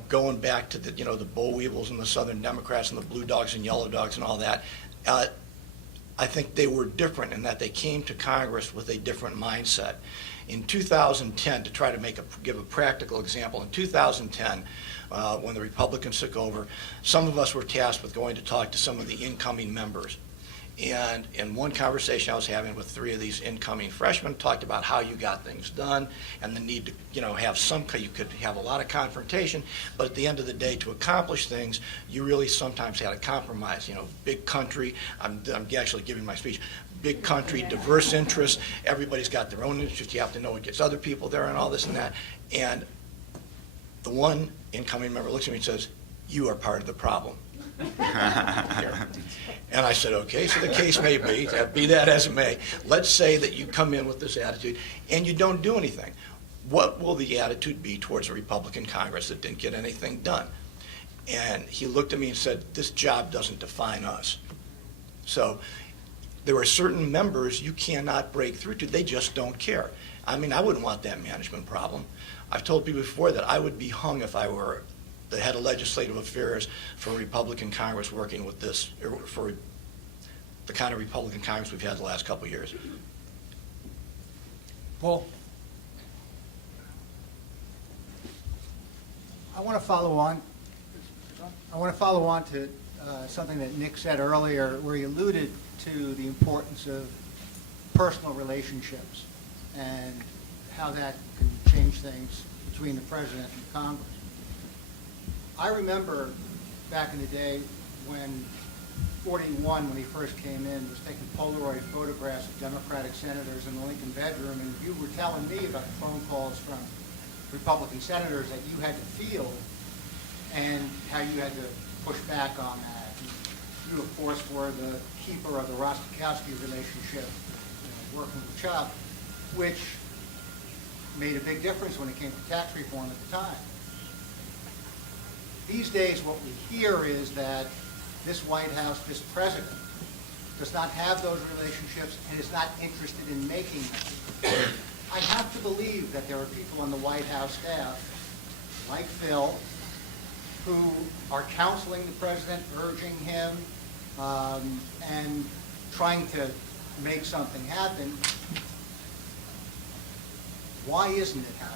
going back to the boll weevils and the Southern Democrats and the blue dogs and yellow dogs and all that, I think they were different in that they came to Congress with a different mindset. In 2010, to try to give a practical example, in 2010, when the Republicans took over, some of us were tasked with going to talk to some of the incoming members. And in one conversation I was having with 3 of these incoming freshmen, talked about how you got things done and the need to, have you could have a lot of confrontation, but at the end of the day, to accomplish things, you really sometimes had to compromise. Big country, I'm actually giving my speech, big country, diverse interests, everybody's got their own interests, you have to know what gets other people there and all this and that. And the one incoming member looks at me and says, "You are part of the problem." And I said, okay, so the case may be that as it may. Let's say that you come in with this attitude and you don't do anything. What will the attitude be towards a Republican Congress that didn't get anything done? And he looked at me and said, this job doesn't define us. So there are certain members you cannot break through to. They just don't care. I mean, I wouldn't want that management problem. I've told people before that I would be hung if I were the head of legislative affairs for a Republican Congress working with this, for the kind of Republican Congress we've had the last couple of years. Paul? I want to follow on to something that Nick said earlier, where he alluded to the importance of personal relationships and how that can change things between the president and Congress. I remember back in the day when 41, when he first came in, was taking Polaroid photographs of Democratic senators in the Lincoln bedroom, and you were telling me about the phone calls from Republican senators that you had to field and how you had to push back on that. You, of course, were the keeper of the Rostakowski relationship, working with Chuck, which made a big difference when it came to tax reform at the time. These days, what we hear is that this White House, this president, does not have those relationships and is not interested in making them. I have to believe that there are people on the White House staff, like Phil, who are counseling the president, urging him, and trying to make something happen. Why isn't it happening?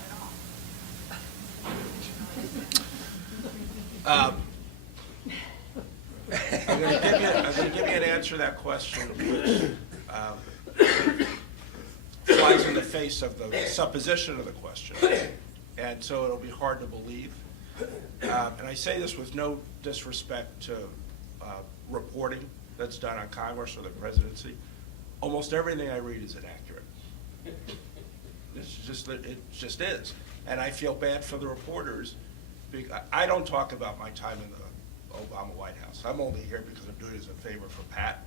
I'm going to give you an answer to that question, which flies in the face of the supposition of the question, and so it'll be hard to believe. And I say this with no disrespect to reporting that's done on Congress or the presidency. Almost everything I read is inaccurate. It just is. And I feel bad for the reporters. I don't talk about my time in the Obama White House. I'm only here because I'm doing it as a favor for Pat.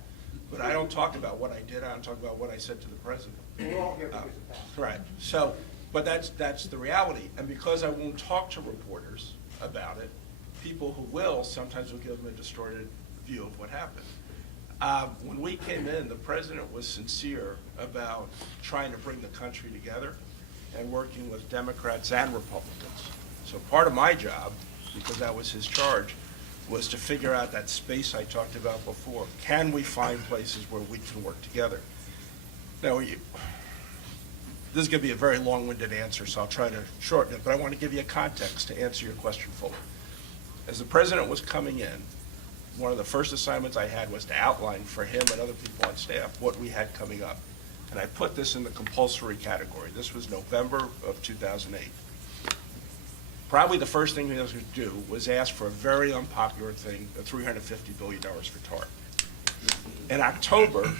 But I don't talk about what I did. I don't talk about what I said to the president. We're all here because of Pat. Right. So, but that's the reality. And because I won't talk to reporters about it, people who will sometimes will give them a distorted view of what happened. When we came in, the president was sincere about trying to bring the country together and working with Democrats and Republicans. So part of my job, because that was his charge, was to figure out that space I talked about before. Can we find places where we can work together? Now, this is going to be a very long-winded answer, so I'll try to shorten it, but I want to give you a context to answer your question fully. As the president was coming in, one of the first assignments I had was to outline for him and other people on staff what we had coming up. And I put this in the compulsory category. This was November of 2008. Probably the first thing he was going to do was ask for a very unpopular thing, $350 billion for TARP. In October,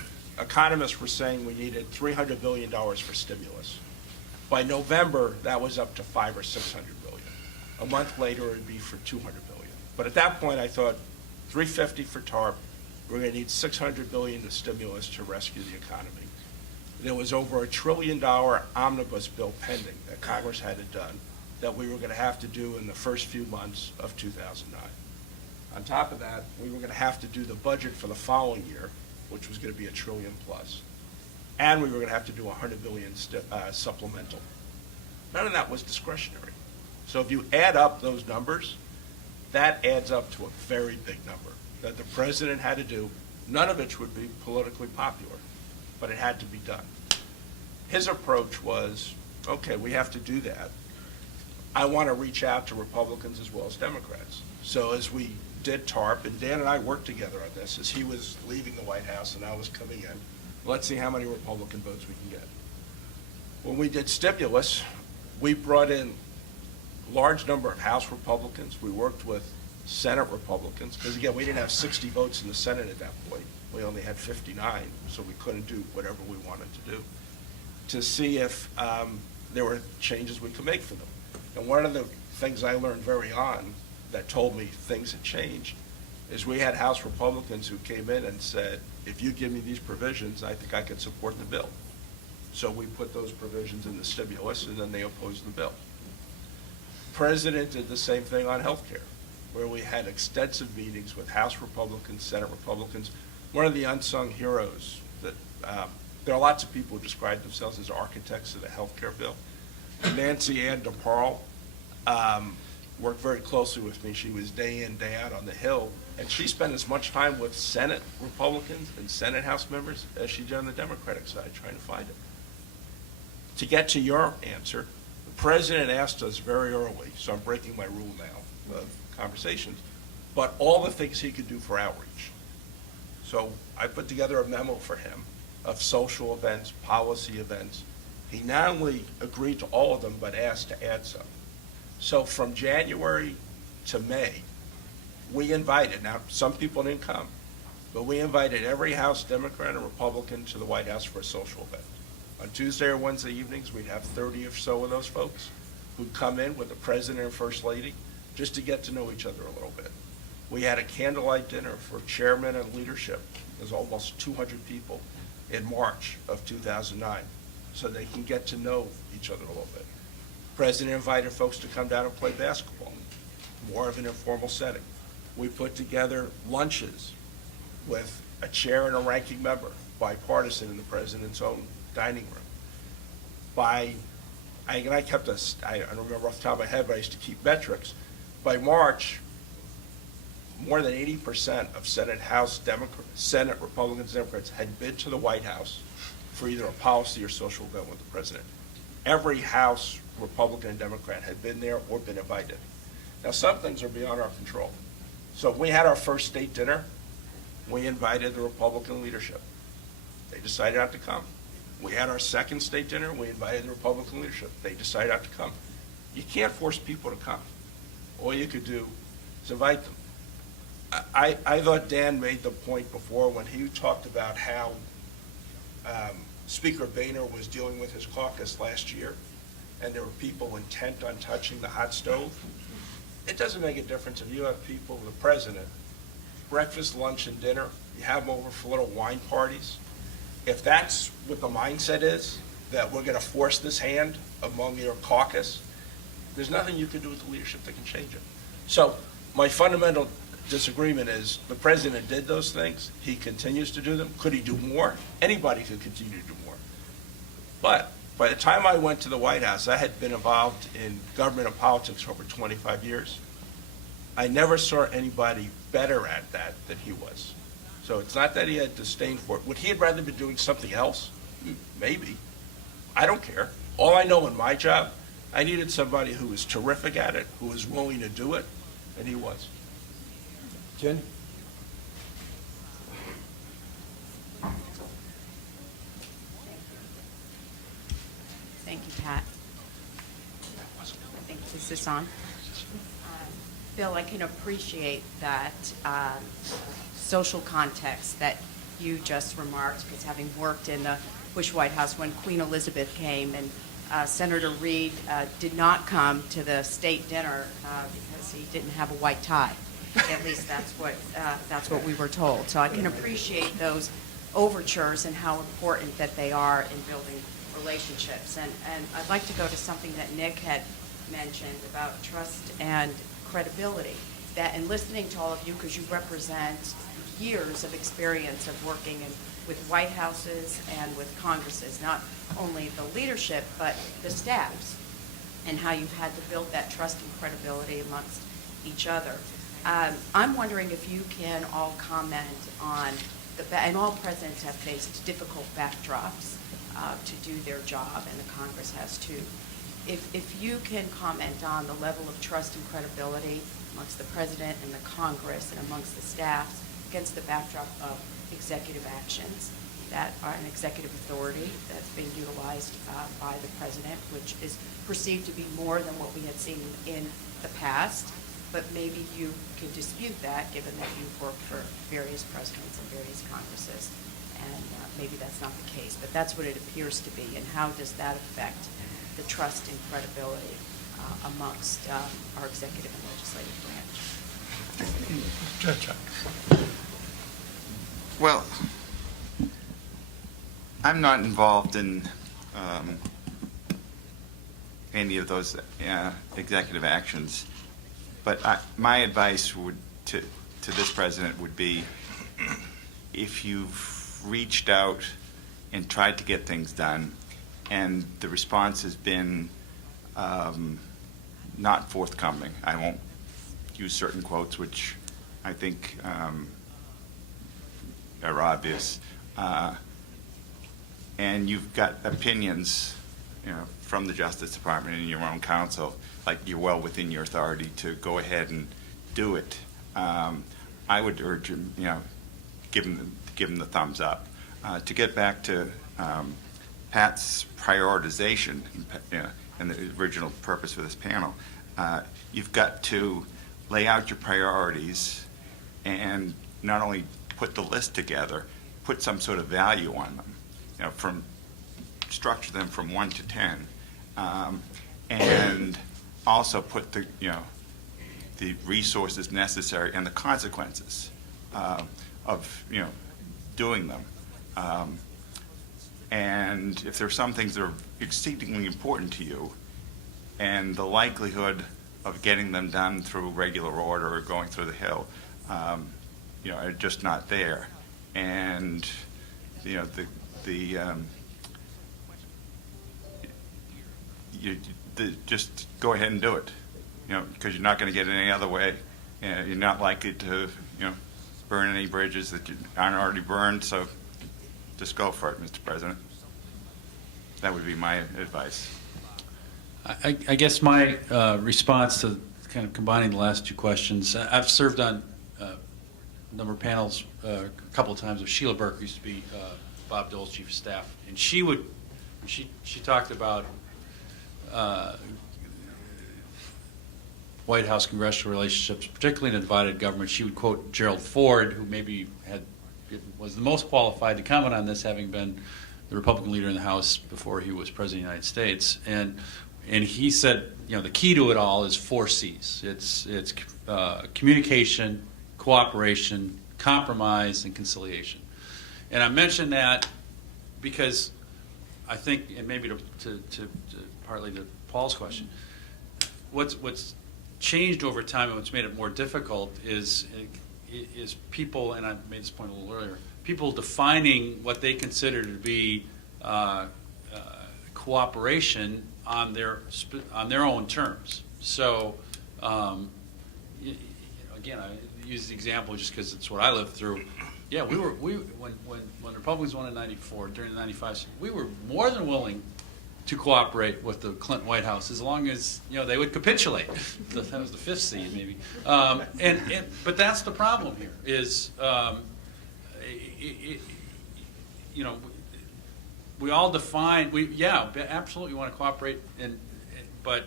economists were saying we needed $300 billion for stimulus. By November, that was up to $500 or $600 billion. A month later, it would be for $200 billion. But at that point, I thought, $350 for TARP, we're going to need $600 billion to stimulus to rescue the economy. There was over $1 trillion omnibus bill pending that Congress had it done that we were going to have to do in the first few months of 2009. On top of that, we were going to have to do the budget for the following year, which was going to be $1 trillion plus, and we were going to have to do $100 billion supplemental. None of that was discretionary. So if you add up those numbers, that adds up to a very big number that the president had to do, none of which would be politically popular, but it had to be done. His approach was, okay, we have to do that. I want to reach out to Republicans as well as Democrats. So as we did TARP, and Dan and I worked together on this, as he was leaving the White House and I was coming in, let's see how many Republican votes we can get. When we did stimulus, we brought in a large number of House Republicans. We worked with Senate Republicans, because again, we didn't have 60 votes in the Senate at that point. We only had 59, so we couldn't do whatever we wanted to do, to see if there were changes we could make for them. And one of the things I learned very on that told me things had changed is we had House Republicans who came in and said, if you give me these provisions, I think I can support the bill. So we put those provisions in the stimulus, and then they opposed the bill. The president did the same thing on health care, where we had extensive meetings with House Republicans, Senate Republicans. One of the unsung heroes that there are lots of people who describe themselves as architects of the health care bill. Nancy Ann DeParle worked very closely with me. She was day in, day out on the Hill, and she spent as much time with Senate Republicans and Senate House members as she did on the Democratic side trying to find it. To get to your answer, the president asked us very early, so I'm breaking my rule now of conversations, but all the things he could do for outreach. So I put together a memo for him of social events, policy events. He not only agreed to all of them, but asked to add some. So from January to May, we invited, now some people didn't come, but we invited every House Democrat and Republican to the White House for a social event. On Tuesday or Wednesday evenings, we'd have 30 or so of those folks who'd come in with the President and First Lady, just to get to know each other a little bit. We had a candlelight dinner for chairman and leadership. There's almost 200 people in March of 2009, so they can get to know each other a little bit. President invited folks to come down and play basketball, more of an informal setting. We put together lunches with a chair and a ranking member, bipartisan, in the president's own dining room. I don't remember off the top of my head, but I used to keep metrics. By March, more than 80% of Senate Republicans and Democrats had been to the White House for either a policy or social event with the president. Every House Republican and Democrat had been there or been invited. Now, some things are beyond our control. So we had our first state dinner. We invited the Republican leadership. They decided not to come. We had our second state dinner. We invited the Republican leadership. They decided not to come. You can't force people to come. All you could do is invite them. I thought Dan made the point before when he talked about how Speaker Boehner was dealing with his caucus last year, and there were people intent on touching the hot stove. It doesn't make a difference if you have people, the president, breakfast, lunch, and dinner, you have them over for little wine parties. If that's what the mindset is, that we're going to force this hand among your caucus, there's nothing you can do with the leadership that can change it. So my fundamental disagreement is the president did those things. He continues to do them. Could he do more? Anybody could continue to do more. But by the time I went to the White House, I had been involved in government and politics for over 25 years. I never saw anybody better at that than he was. So it's not that he had disdain for it. Would he have rather been doing something else? Maybe. I don't care. All I know in my job, I needed somebody who was terrific at it, who was willing to do it, and he was. Jen? Thank you, Pat. Is this on? Bill, I can appreciate that social context that you just remarked, because having worked in the Bush White House when Queen Elizabeth came, and Senator Reid did not come to the state dinner because he didn't have a white tie. At least that's what we were told. So I can appreciate those overtures and how important that they are in building relationships. And I'd like to go to something that Nick had mentioned about trust and credibility. And listening to all of you, because you represent years of experience of working with White Houses and with Congresses, not only the leadership, but the staffs, and how you've had to build that trust and credibility amongst each other. I'm wondering if you can all comment on and all presidents have faced difficult backdrops to do their job, and the Congress has too. If you can comment on the level of trust and credibility amongst the president and the Congress and amongst the staffs against the backdrop of executive actions that are an executive authority that's being utilized by the president, which is perceived to be more than what we had seen in the past. But maybe you could dispute that, given that you've worked for various presidents and various Congresses, and maybe that's not the case. But that's what it appears to be, and how does that affect the trust and credibility amongst our executive and legislative branch? Well, I'm not involved in any of those executive actions. But my advice to this president would be, if you've reached out and tried to get things done, and the response has been not forthcoming, I won't use certain quotes, which I think are obvious, and you've got opinions, from the Justice Department and your own counsel, like you're well within your authority to go ahead and do it. I would urge him, give him the thumbs up. To get back to Pat's prioritization and the original purpose for this panel, you've got to lay out your priorities and not only put the list together, put some sort of value on them. Structure them from 1 to 10, and also put the resources necessary and the consequences of doing them. And if there are some things that are exceedingly important to you, and the likelihood of getting them done through regular order or going through the Hill, are just not there. And just go ahead and do it, because you're not going to get it any other way. You're not likely to, burn any bridges that aren't already burned. So just go for it, Mr. President. That would be my advice. I guess my response to kind of combining the last two questions, I've served on a number of panels a couple of times with Sheila Burke, who used to be Bob Dole's chief of staff, and she talked about White House congressional relationships, particularly in a divided government. She would quote Gerald Ford, who maybe was the most qualified to comment on this, having been the Republican leader in the House before he was President of the United States. And he said, the key to it all is 4 C's. It's communication, cooperation, compromise, and conciliation. And I mention that because I think, and maybe to partly to Paul's question, what's changed over time and what's made it more difficult is people, and I made this point a little earlier, people defining what they consider to be cooperation on their own terms. So, again, I use the example just because it's what I lived through. Yeah, when Republicans won in '94, during the '95, we were more than willing to cooperate with the Clinton White House as long as they would capitulate. That was the 5th C, maybe. But that's the problem here. Is we all define absolutely want to cooperate, but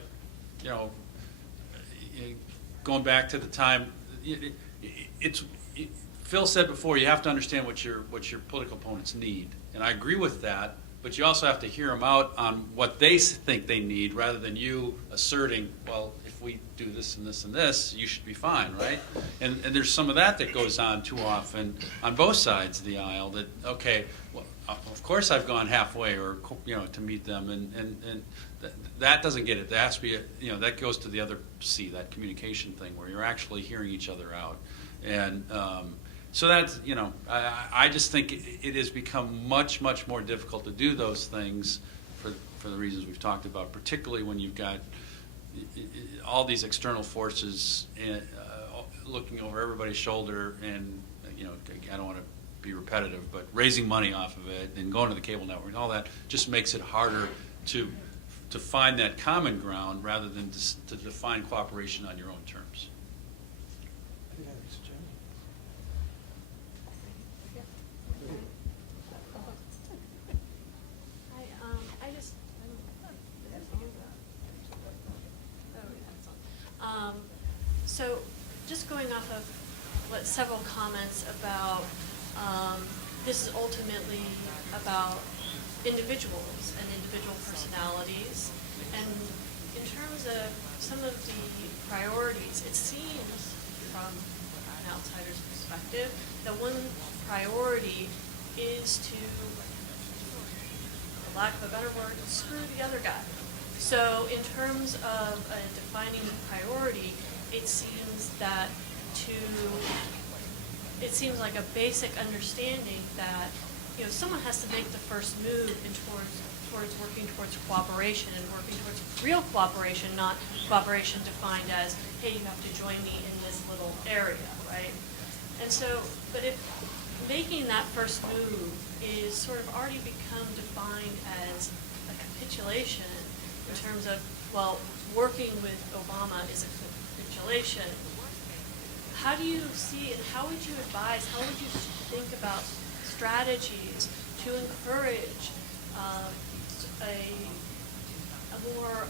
going back to the time, Phil said before, you have to understand what your political opponents need, and I agree with that. But you also have to hear them out on what they think they need, rather than you asserting, well, if we do this and this and this, you should be fine, right? And there's some of that goes on too often on both sides of the aisle. That okay, well, of course I've gone halfway, or to meet them, and that doesn't get it. There has to be that goes to the other C, that communication thing, where you're actually hearing each other out, and. So that's, I just think it has become much, much more difficult to do those things for the reasons we've talked about, particularly when you've got all these external forces looking over everybody's shoulder, and, I don't want to be repetitive, but raising money off of it and going to the cable network and all that just makes it harder to find that common ground rather than to define cooperation on your own terms. So just going off of several comments about this is ultimately about individuals and individual personalities, and in terms of some of the priorities, it seems from an outsider's perspective that one priority is to, for lack of a better word, screw the other guy. So in terms of defining the priority, it seems like a basic understanding that someone has to make the first move towards working towards cooperation, and working towards real cooperation, not cooperation defined as, hey, you have to join me in this little area, right? And so, but if making that first move is sort of already become defined as a capitulation in terms of, well, working with Obama is a capitulation. How do you see, and how would you advise, how would you think about strategies to encourage a more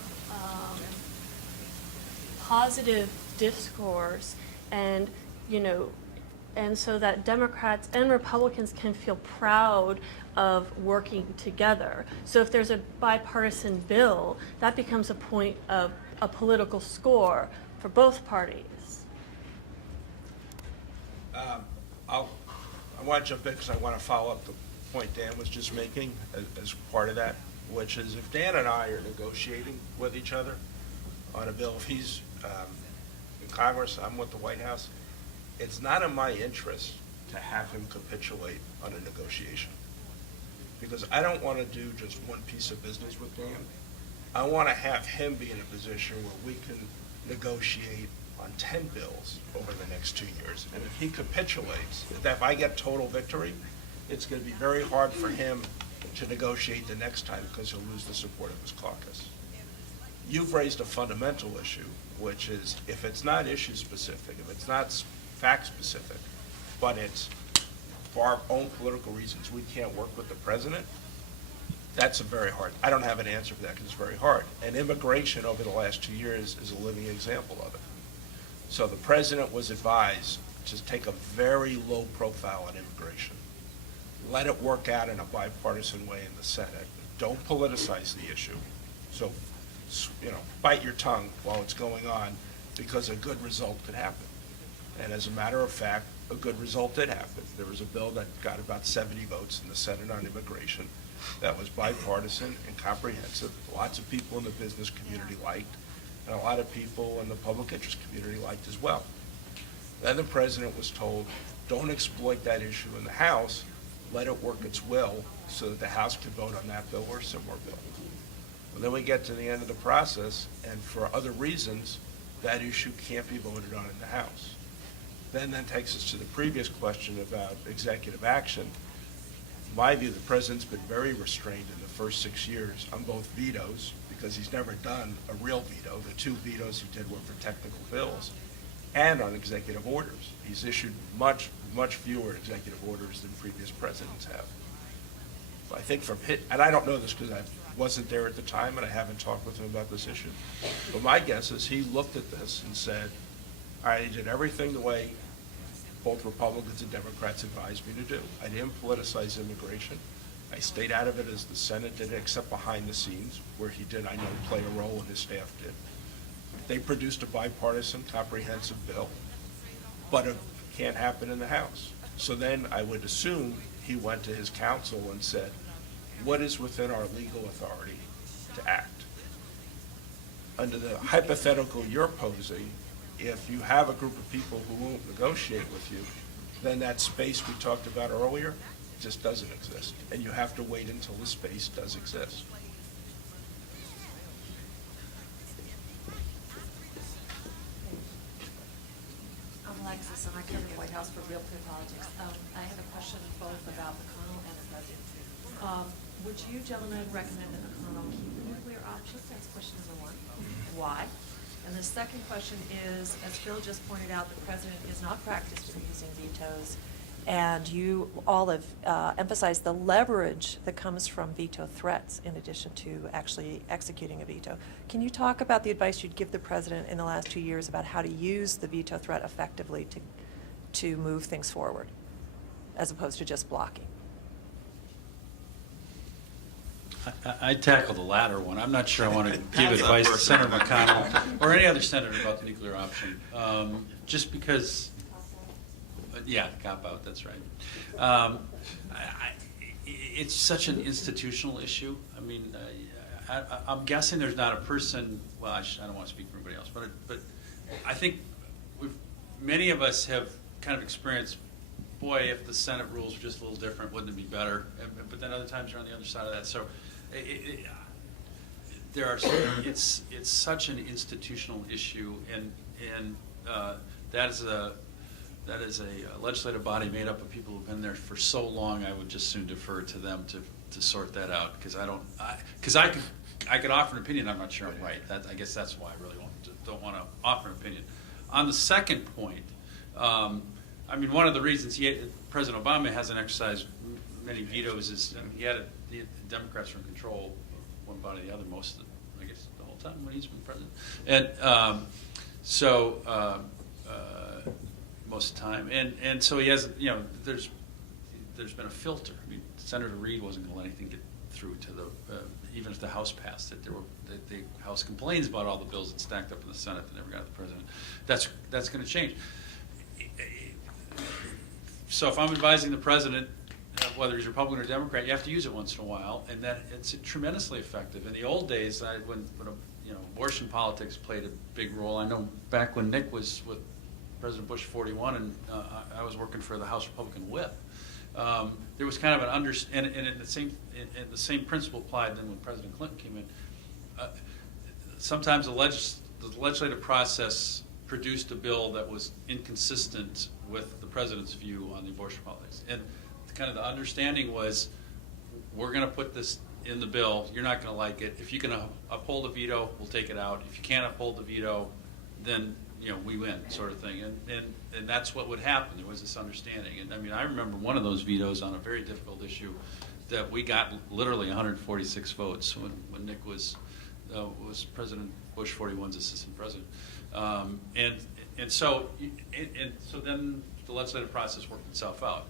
positive discourse, and and so that Democrats and Republicans can feel proud of working together? So if there's a bipartisan bill, that becomes a point of a political score. for both parties? I want to jump in because I want to follow up the point Dan was just making as part of that, which is if Dan and I are negotiating with each other on a bill, if he's in Congress, I'm with the White House, it's not in my interest to have him capitulate on a negotiation. Because I don't want to do just one piece of business with Dan. I want to have him be in a position where we can negotiate on 10 bills over the next 2 years. And if he capitulates, if I get total victory, it's going to be very hard for him to negotiate the next time because he'll lose the support of his caucus. You've raised a fundamental issue, which is if it's not issue specific, if it's not fact specific, but it's for our own political reasons, we can't work with the president, that's a very hard, I don't have an answer for that because it's very hard. And immigration over the last 2 years is a living example of it. So the president was advised to take a very low profile on immigration. Let it work out in a bipartisan way in the Senate. Don't politicize the issue. So, bite your tongue while it's going on because a good result could happen. And as a matter of fact, a good result did happen. There was a bill that got about 70 votes in the Senate on immigration that was bipartisan and comprehensive. Lots of people in the business community liked, and a lot of people in the public interest community liked as well. Then the president was told, don't exploit that issue in the House, let it work its will so that the House can vote on that bill or a similar bill. And then we get to the end of the process, and for other reasons, that issue can't be voted on in the House. Then that takes us to the previous question about executive action. In my view, the president's been very restrained in the first 6 years on both vetoes, because he's never done a real veto. The 2 vetoes he did were for technical bills, and on executive orders. He's issued much, much fewer executive orders than previous presidents have. So I think and I don't know this because I wasn't there at the time and I haven't talked with him about this issue, but my guess is he looked at this and said, all right, I did everything the way both Republicans and Democrats advised me to do. I didn't politicize immigration. I stayed out of it as the Senate did, except behind the scenes, where he did, I know, play a role and his staff did. They produced a bipartisan, comprehensive bill, but it can't happen in the House. So then I would assume he went to his counsel and said, what is within our legal authority to act? Under the hypothetical you're posing, if you have a group of people who won't negotiate with you, then that space we talked about earlier just doesn't exist, and you have to wait until the space does exist. I'm Alexis, and I cover the White House for Real Clear Politics. I have a question both about McConnell and the president. Would you gentlemen recommend that McConnell keep the nuclear option? That's question number 1. Why? And the second question is, as Phil just pointed out, the president is not practiced in using vetoes, and you all have emphasized the leverage that comes from veto threats in addition to actually executing a veto. Can you talk about the advice you'd give the president in the last 2 years about how to use the veto threat effectively to move things forward, as opposed to just blocking? I tackle the latter one. I'm not sure I want to give advice to Senator McConnell or any other senator about the nuclear option, just because, cop out, that's right. It's such an institutional issue. I mean, I'm guessing there's not a person, well, I don't want to speak for everybody else, but I think many of us have kind of experienced, boy, if the Senate rules were just a little different, wouldn't it be better? But then other times you're on the other side of that. So it's such an institutional issue, and that is a legislative body made up of people who've been there for so long. I would just soon defer to them to sort that out, because I could offer an opinion. I'm not sure I'm right. I guess that's why I really don't want to offer an opinion. On the second point, I mean, one of the reasons President Obama hasn't exercised many vetoes is he had the Democrats were in control, one body or the other, I guess the whole time when he's been president, and most of the time, and so he has, there's been a filter. I mean, Senator Reid wasn't going to let anything get through to even if the House passed it. The House complains about all the bills that stacked up in the Senate that never got to the president. that's going to change. So if I'm advising the president, whether he's Republican or Democrat, you have to use it once in a while, and that it's tremendously effective. In the old days, when abortion politics played a big role, I know back when Nick was with President Bush 41, and I was working for the House Republican whip. There was kind of an and the same principle applied then when President Clinton came in. Sometimes the legislative process produced a bill that was inconsistent with the president's view on the abortion politics, and kind of the understanding was, we're going to put this in the bill. You're not going to like it. If you can uphold a veto, we'll take it out. If you can't uphold the veto, then we win, sort of thing. And that's what would happen. There was this understanding. And I mean, I remember one of those vetoes on a very difficult issue that we got literally 146 votes when Nick was President Bush 41's assistant president. And so then the legislative process worked itself out.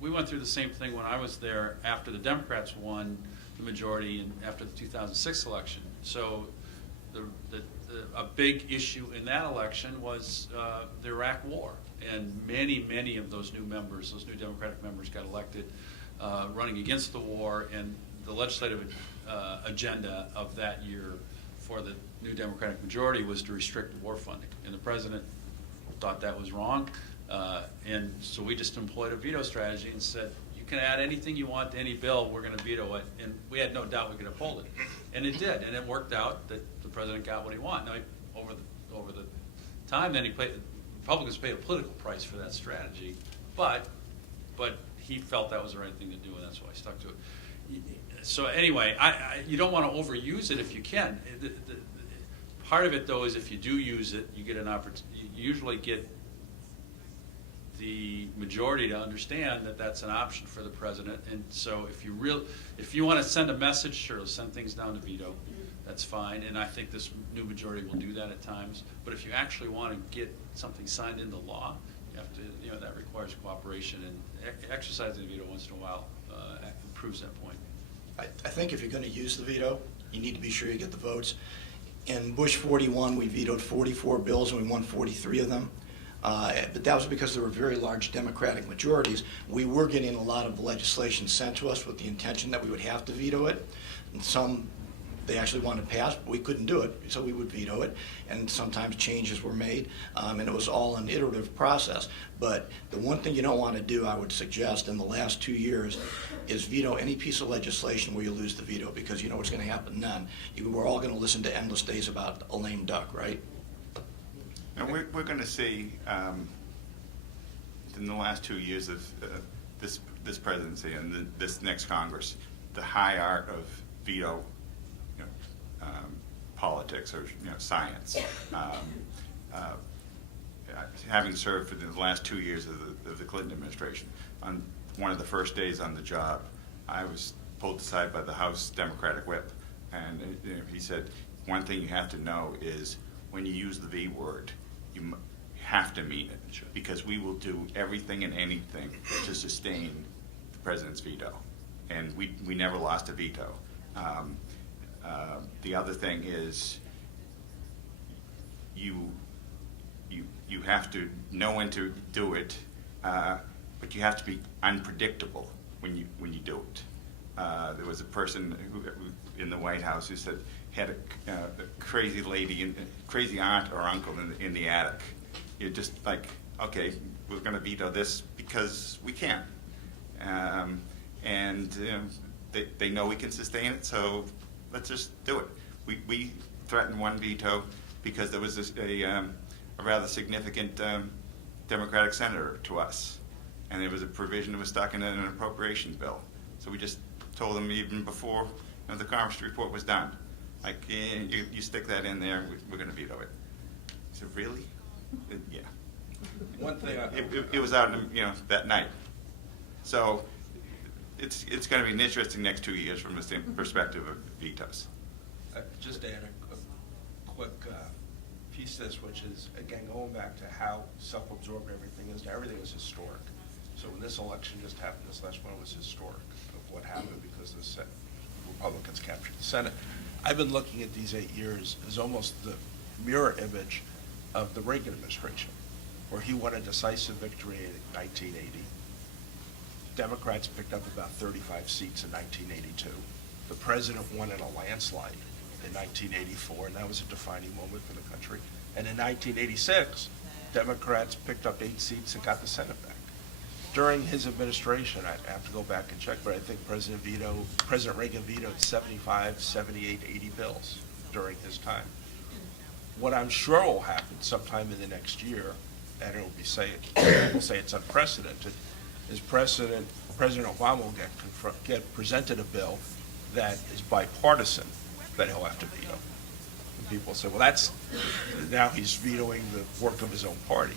We went through the same thing when I was there after the Democrats won the majority and after the 2006 election. So a big issue in that election was the Iraq War, and many of those new Democratic members got elected running against the war, and the legislative agenda of that year for the new Democratic majority was to restrict war funding, and the president thought that was wrong, and so we just employed a veto strategy and said, you can add anything you want to any bill, we're going to veto it, and we had no doubt we could uphold it, and it did, and it worked out that the president got what he wanted. Now, over the time, then Republicans paid a political price for that strategy, but he felt that was the right thing to do, and that's why he stuck to it. So anyway, you don't want to overuse it if you can. Part of it, though, is if you do use it, you get an opportunity. You usually get the majority to understand that that's an option for the president. And so if you want to send a message, sure, send things down to veto. That's fine. And I think this new majority will do that at times. But if you actually want to get something signed into law, you have to, that requires cooperation. And exercising the veto once in a while proves that point. I think if you're going to use the veto, you need to be sure you get the votes. In Bush 41, we vetoed 44 bills and we won 43 of them. But that was because there were very large Democratic majorities. We were getting a lot of legislation sent to us with the intention that we would have to veto it. And some they actually wanted to pass, but we couldn't do it, so we would veto it. And sometimes changes were made, and it was all an iterative process. But the one thing you don't want to do, I would suggest, in the last 2 years, is veto any piece of legislation where you lose the veto, because you know what's going to happen then. We're all going to listen to endless days about a lame duck, right? And we're going to see, in the last 2 years of this presidency and this next Congress, the high art of veto politics or science. Having served for the last 2 years of the Clinton administration, on one of the first days on the job, I was pulled aside by the House Democratic whip, and he said, one thing you have to know is when you use the V word, you have to mean it, because we will do everything and anything to sustain the president's veto, and we never lost a veto. The other thing is you have to know when to do it, but you have to be unpredictable when you do it. There was a person who in the White House who said had a crazy lady, crazy aunt or uncle in the attic. You're just like, okay, we're going to veto this because we can, and they know we can sustain it, so let's just do it. We threatened one veto because there was a rather significant Democratic senator to us, and there was a provision that was stuck in an appropriations bill. So we just told them even before the Congress report was done, like, you stick that in there, we're going to veto it. I said, really? Yeah. One thing it was out, that night. So it's going to be an interesting next 2 years from the perspective of vetoes. Just to add a quick piece to this, which is, again, going back to how self-absorbed everything is. Everything is historic. So when this election just happened, this last one was historic of what happened because the Republicans captured the Senate. I've been looking at these 8 years as almost the mirror image of the Reagan administration, where he won a decisive victory in 1980. Democrats picked up about 35 seats in 1982. The president won in a landslide in 1984, and that was a defining moment for the country. And in 1986, Democrats picked up 8 seats and got the Senate back. During his administration, I have to go back and check, but I think President Reagan vetoed 75, 78, 80 bills during his time. What I'm sure will happen sometime in the next year, and we'll say it's unprecedented, is President Obama will get presented a bill that is bipartisan that he'll have to veto. And people say, well, now he's vetoing the work of his own party.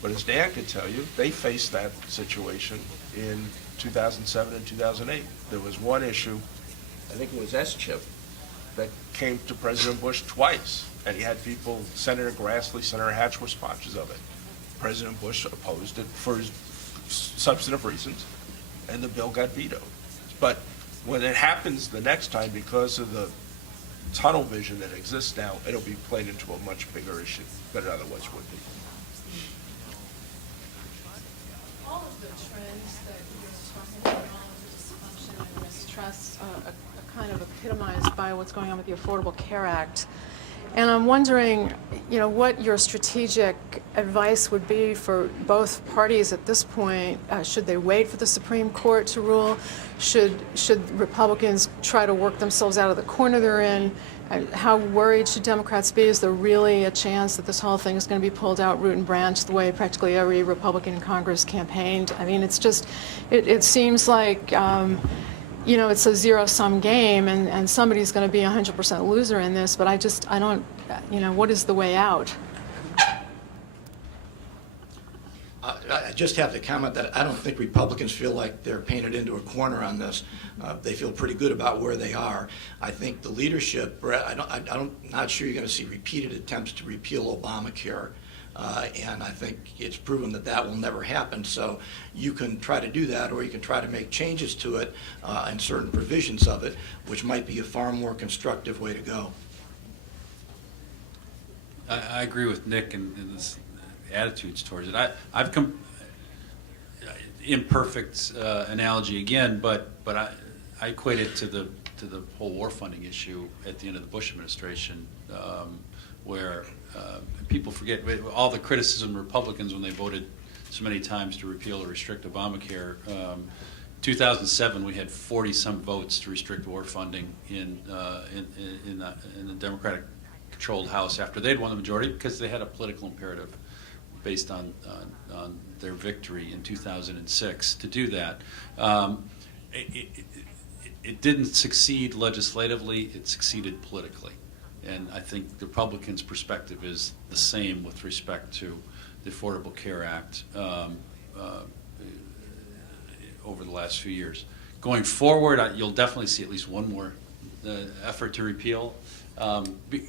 But as Dan could tell you, they faced that situation in 2007 and 2008. There was one issue, I think it was S-chip, that came to President Bush twice, and he had people, Senator Grassley, Senator Hatch were sponsors of it. President Bush opposed it for substantive reasons, and the bill got vetoed. But when it happens the next time, because of the tunnel vision that exists now, it'll be played into a much bigger issue than it otherwise would be. All of the trends that you're talking about, dysfunction and mistrust, are kind of epitomized by what's going on with the Affordable Care Act. And I'm wondering, what your strategic advice would be for both parties at this point. Should they wait for the Supreme Court to rule? Should Republicans try to work themselves out of the corner they're in? How worried should Democrats be? Is there really a chance that this whole thing is going to be pulled out root and branch the way practically every Republican in Congress campaigned? I mean, it's just, it seems like, it's a zero-sum game, and somebody's going to be 100% loser in this, but I don't, what is the way out? I just have to comment that I don't think Republicans feel like they're painted into a corner on this. They feel pretty good about where they are. I think the leadership, I'm not sure you're going to see repeated attempts to repeal Obamacare. And I think it's proven that that will never happen. So you can try to do that, or you can try to make changes to it and certain provisions of it, which might be a far more constructive way to go. I agree with Nick in his attitudes towards it. I've imperfect analogy again, but I equate it to the whole war funding issue at the end of the Bush administration, where people forget all the criticism of Republicans when they voted so many times to repeal or restrict Obamacare. 2007, we had 40-some votes to restrict war funding in the Democratic-controlled House after they'd won the majority, because they had a political imperative based on their victory in 2006 to do that. It didn't succeed legislatively; it succeeded politically. And I think the Republicans' perspective is the same with respect to the Affordable Care Act over the last few years. Going forward, you'll definitely see at least one more effort to repeal.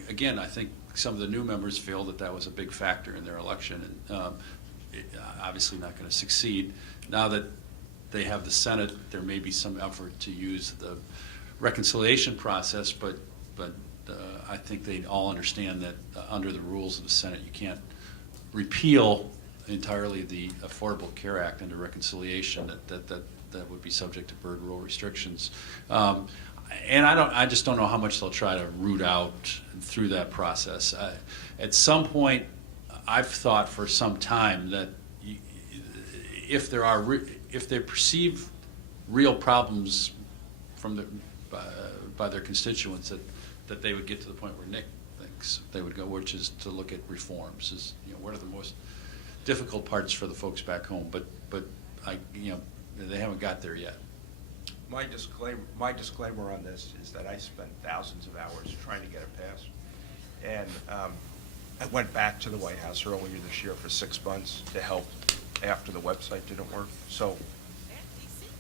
Again, I think some of the new members feel that that was a big factor in their election, and obviously not going to succeed. Now that they have the Senate, there may be some effort to use the reconciliation process, but I think they all understand that under the rules of the Senate, you can't repeal entirely the Affordable Care Act under reconciliation. That would be subject to bird rule restrictions. And I just don't know how much they'll try to root out through that process. At some point, I've thought for some time that if they perceive real problems by their constituents, that they would get to the point where Nick thinks they would go, which is to look at reforms. What are the most difficult parts for the folks back home? But they haven't got there yet. My disclaimer on this is that I spent thousands of hours trying to get it passed. And I went back to the White House earlier this year for 6 months to help after the website didn't work. So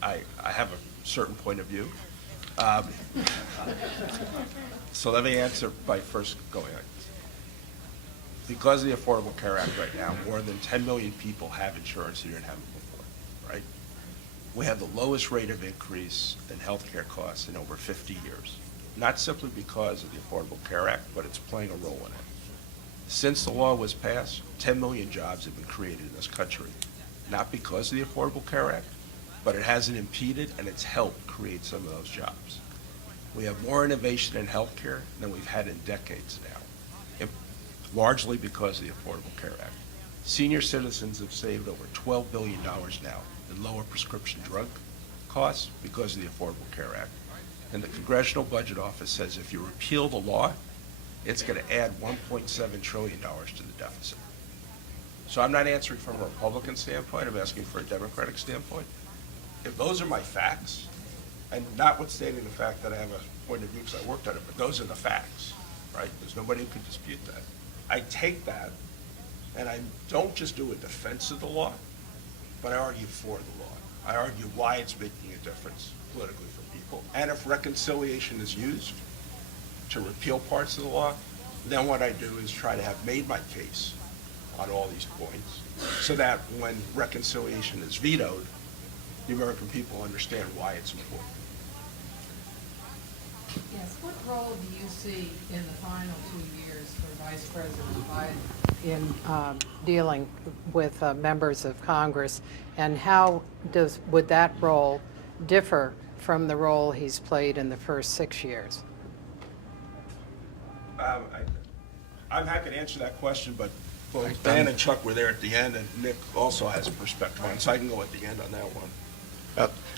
I have a certain point of view. So let me answer by first going on. Because of the Affordable Care Act right now, more than 10 million people have insurance who didn't have it before, right? We have the lowest rate of increase in health care costs in over 50 years. Not simply because of the Affordable Care Act, but it's playing a role in it. Since the law was passed, 10 million jobs have been created in this country, not because of the Affordable Care Act, but it hasn't impeded and it's helped create some of those jobs. We have more innovation in healthcare than we've had in decades now, largely because of the Affordable Care Act. Senior citizens have saved over $12 billion now in lower prescription drug costs because of the Affordable Care Act. And the Congressional Budget Office says if you repeal the law, it's going to add $1.7 trillion to the deficit. So I'm not answering from a Republican standpoint, I'm asking for a Democratic standpoint. If those are my facts, and notwithstanding the fact that I have a point of view because I worked on it, but those are the facts, right? There's nobody who could dispute that. I take that, and I don't just do a defense of the law, but I argue for the law. I argue why it's making a difference politically for people. And if reconciliation is used to repeal parts of the law, then what I do is try to have made my case on all these points so that when reconciliation is vetoed, the American people understand why it's important. Yes, what role do you see in the final 2 years for Vice President Biden in dealing with members of Congress, and how would that role differ from the role he's played in the first 6 years? I'm happy to answer that question, but both Dan and Chuck were there at the end, and Nick also has a perspective on it, so I can go at the end on that one.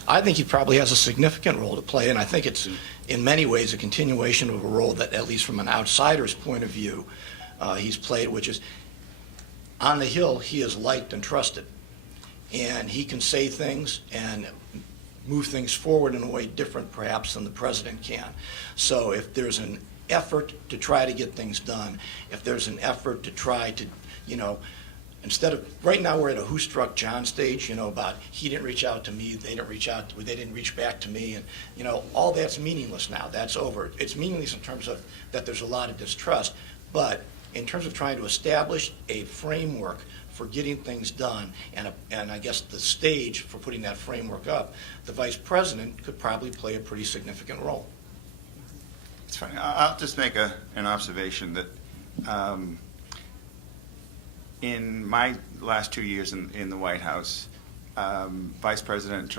I think he probably has a significant role to play, and I think it's in many ways a continuation of a role that, at least from an outsider's point of view, he's played, which is on the Hill, he is liked and trusted. And he can say things and move things forward in a way different, perhaps, than the president can. So if there's an effort to try to get things done, if there's an effort to try to, instead of, right now we're at a who struck John stage, about he didn't reach out to me, they didn't reach back to me, and, all that's meaningless now. That's over. It's meaningless in terms of that there's a lot of distrust, but in terms of trying to establish a framework for getting things done, and I guess the stage for putting that framework up, the vice president could probably play a pretty significant role. It's funny. I'll just make an observation that in my last 2 years in the White House, Vice President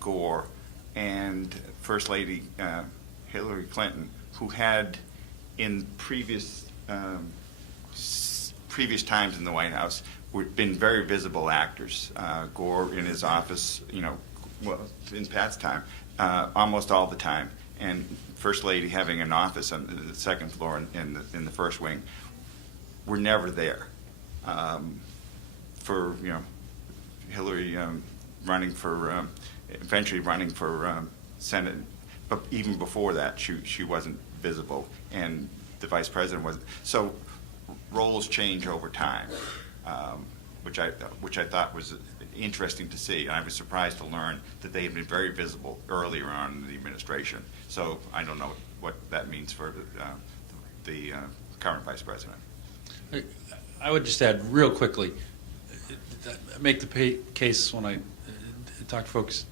Gore and First Lady Hillary Clinton, who had in previous times in the White House been very visible actors. Gore in his office, in Pat's time, almost all the time, and First Lady having an office on the second floor in the first wing, were never there. For Hillary eventually running for Senate, but even before that, she wasn't visible, and the vice president wasn't. So roles change over time, which I thought was interesting to see. And I was surprised to learn that they had been very visible earlier on in the administration. So I don't know what that means for the current vice president. I would just add real quickly, make the case when I talk to folks,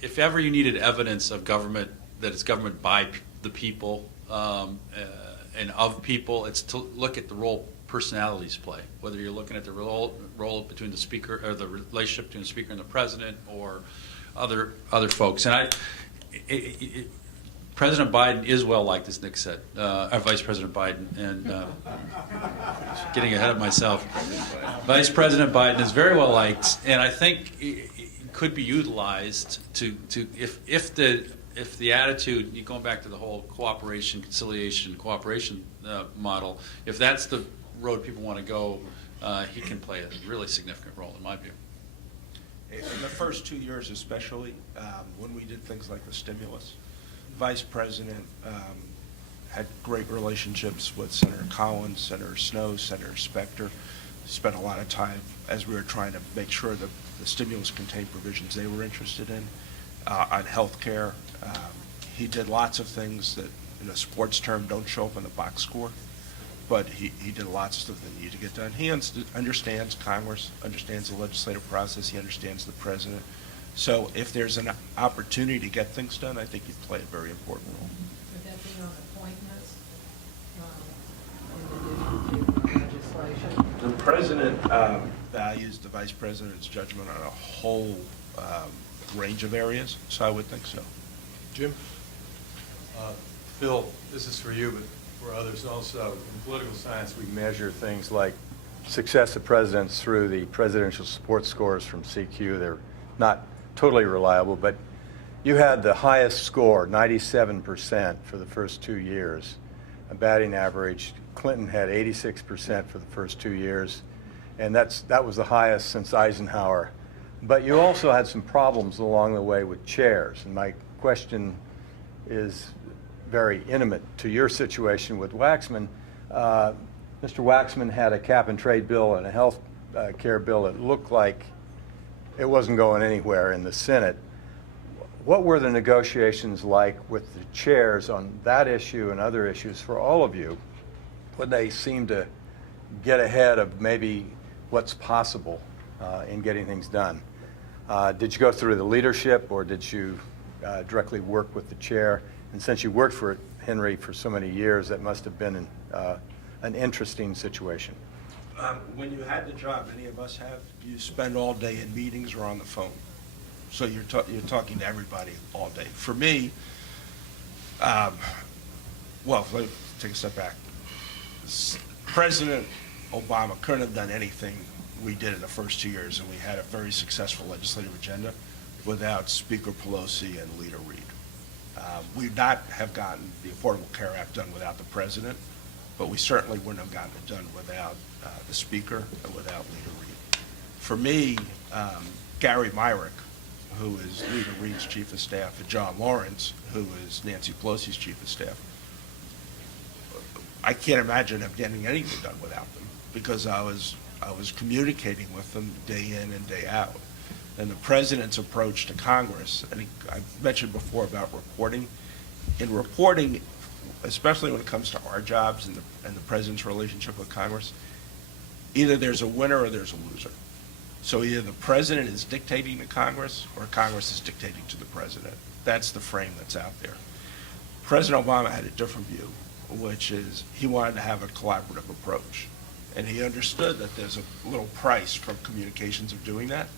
if ever you needed evidence of government, that it's government by the people and of people, it's to look at the role personalities play, whether you're looking at the role between the speaker, or the relationship between the speaker and the president, or other folks. And President Biden is well liked, as Nick said, Vice President Biden, and getting ahead of myself. Vice President Biden is very well liked, and I think it could be utilized to if the attitude, going back to the whole cooperation, conciliation, cooperation model, if that's the road people want to go, he can play a really significant role, in my view. In the first 2 years especially, when we did things like the stimulus, Vice President had great relationships with Senator Collins, Senator Snowe, Senator Specter, spent a lot of time as we were trying to make sure that the stimulus contained provisions they were interested in. On health care, he did lots of things that, in a sports term, don't show up on the box score, but he did lots of stuff that needed to get done. He understands Congress, understands the legislative process, he understands the president. So if there's an opportunity to get things done, I think he'd play a very important role. Would that be on appointments? The president values the vice president's judgment on a whole range of areas, so I would think so. Jim? Phil, this is for you, but for others also. In political science, we measure things like success of presidents through the presidential support scores from CQ. They're not totally reliable, but you had the highest score, 97% for the first 2 years, a batting average. Clinton had 86% for the first 2 years, and that was the highest since Eisenhower. But you also had some problems along the way with chairs, and my question is very intimate to your situation with Waxman. Mr. Waxman had a cap and trade bill and a health care bill that looked like it wasn't going anywhere in the Senate. What were the negotiations like with the chairs on that issue and other issues for all of you when they seemed to get ahead of maybe what's possible in getting things done? Did you go through the leadership, or did you directly work with the chair? And since you worked for Henry for so many years, that must have been an interesting situation. When you had the job, any of us have, you spend all day in meetings or on the phone. So you're talking to everybody all day. For me, well, let me take a step back. President Obama couldn't have done anything we did in the first 2 years, and we had a very successful legislative agenda without Speaker Pelosi and Leader Reid. We'd not have gotten the Affordable Care Act done without the president, but we certainly wouldn't have gotten it done without the Speaker and without Leader Reid. For me, Gary Myrick, who is Leader Reid's chief of staff, and John Lawrence, who is Nancy Pelosi's chief of staff, I can't imagine him getting anything done without them, because I was communicating with them day in and day out. And the president's approach to Congress, and I mentioned before about reporting. In reporting, especially when it comes to our jobs and the president's relationship with Congress, either there's a winner or there's a loser. So either the president is dictating to Congress or Congress is dictating to the president. That's the frame that's out there. President Obama had a different view, which is he wanted to have a collaborative approach. And he understood that there's a little price from communications of doing that,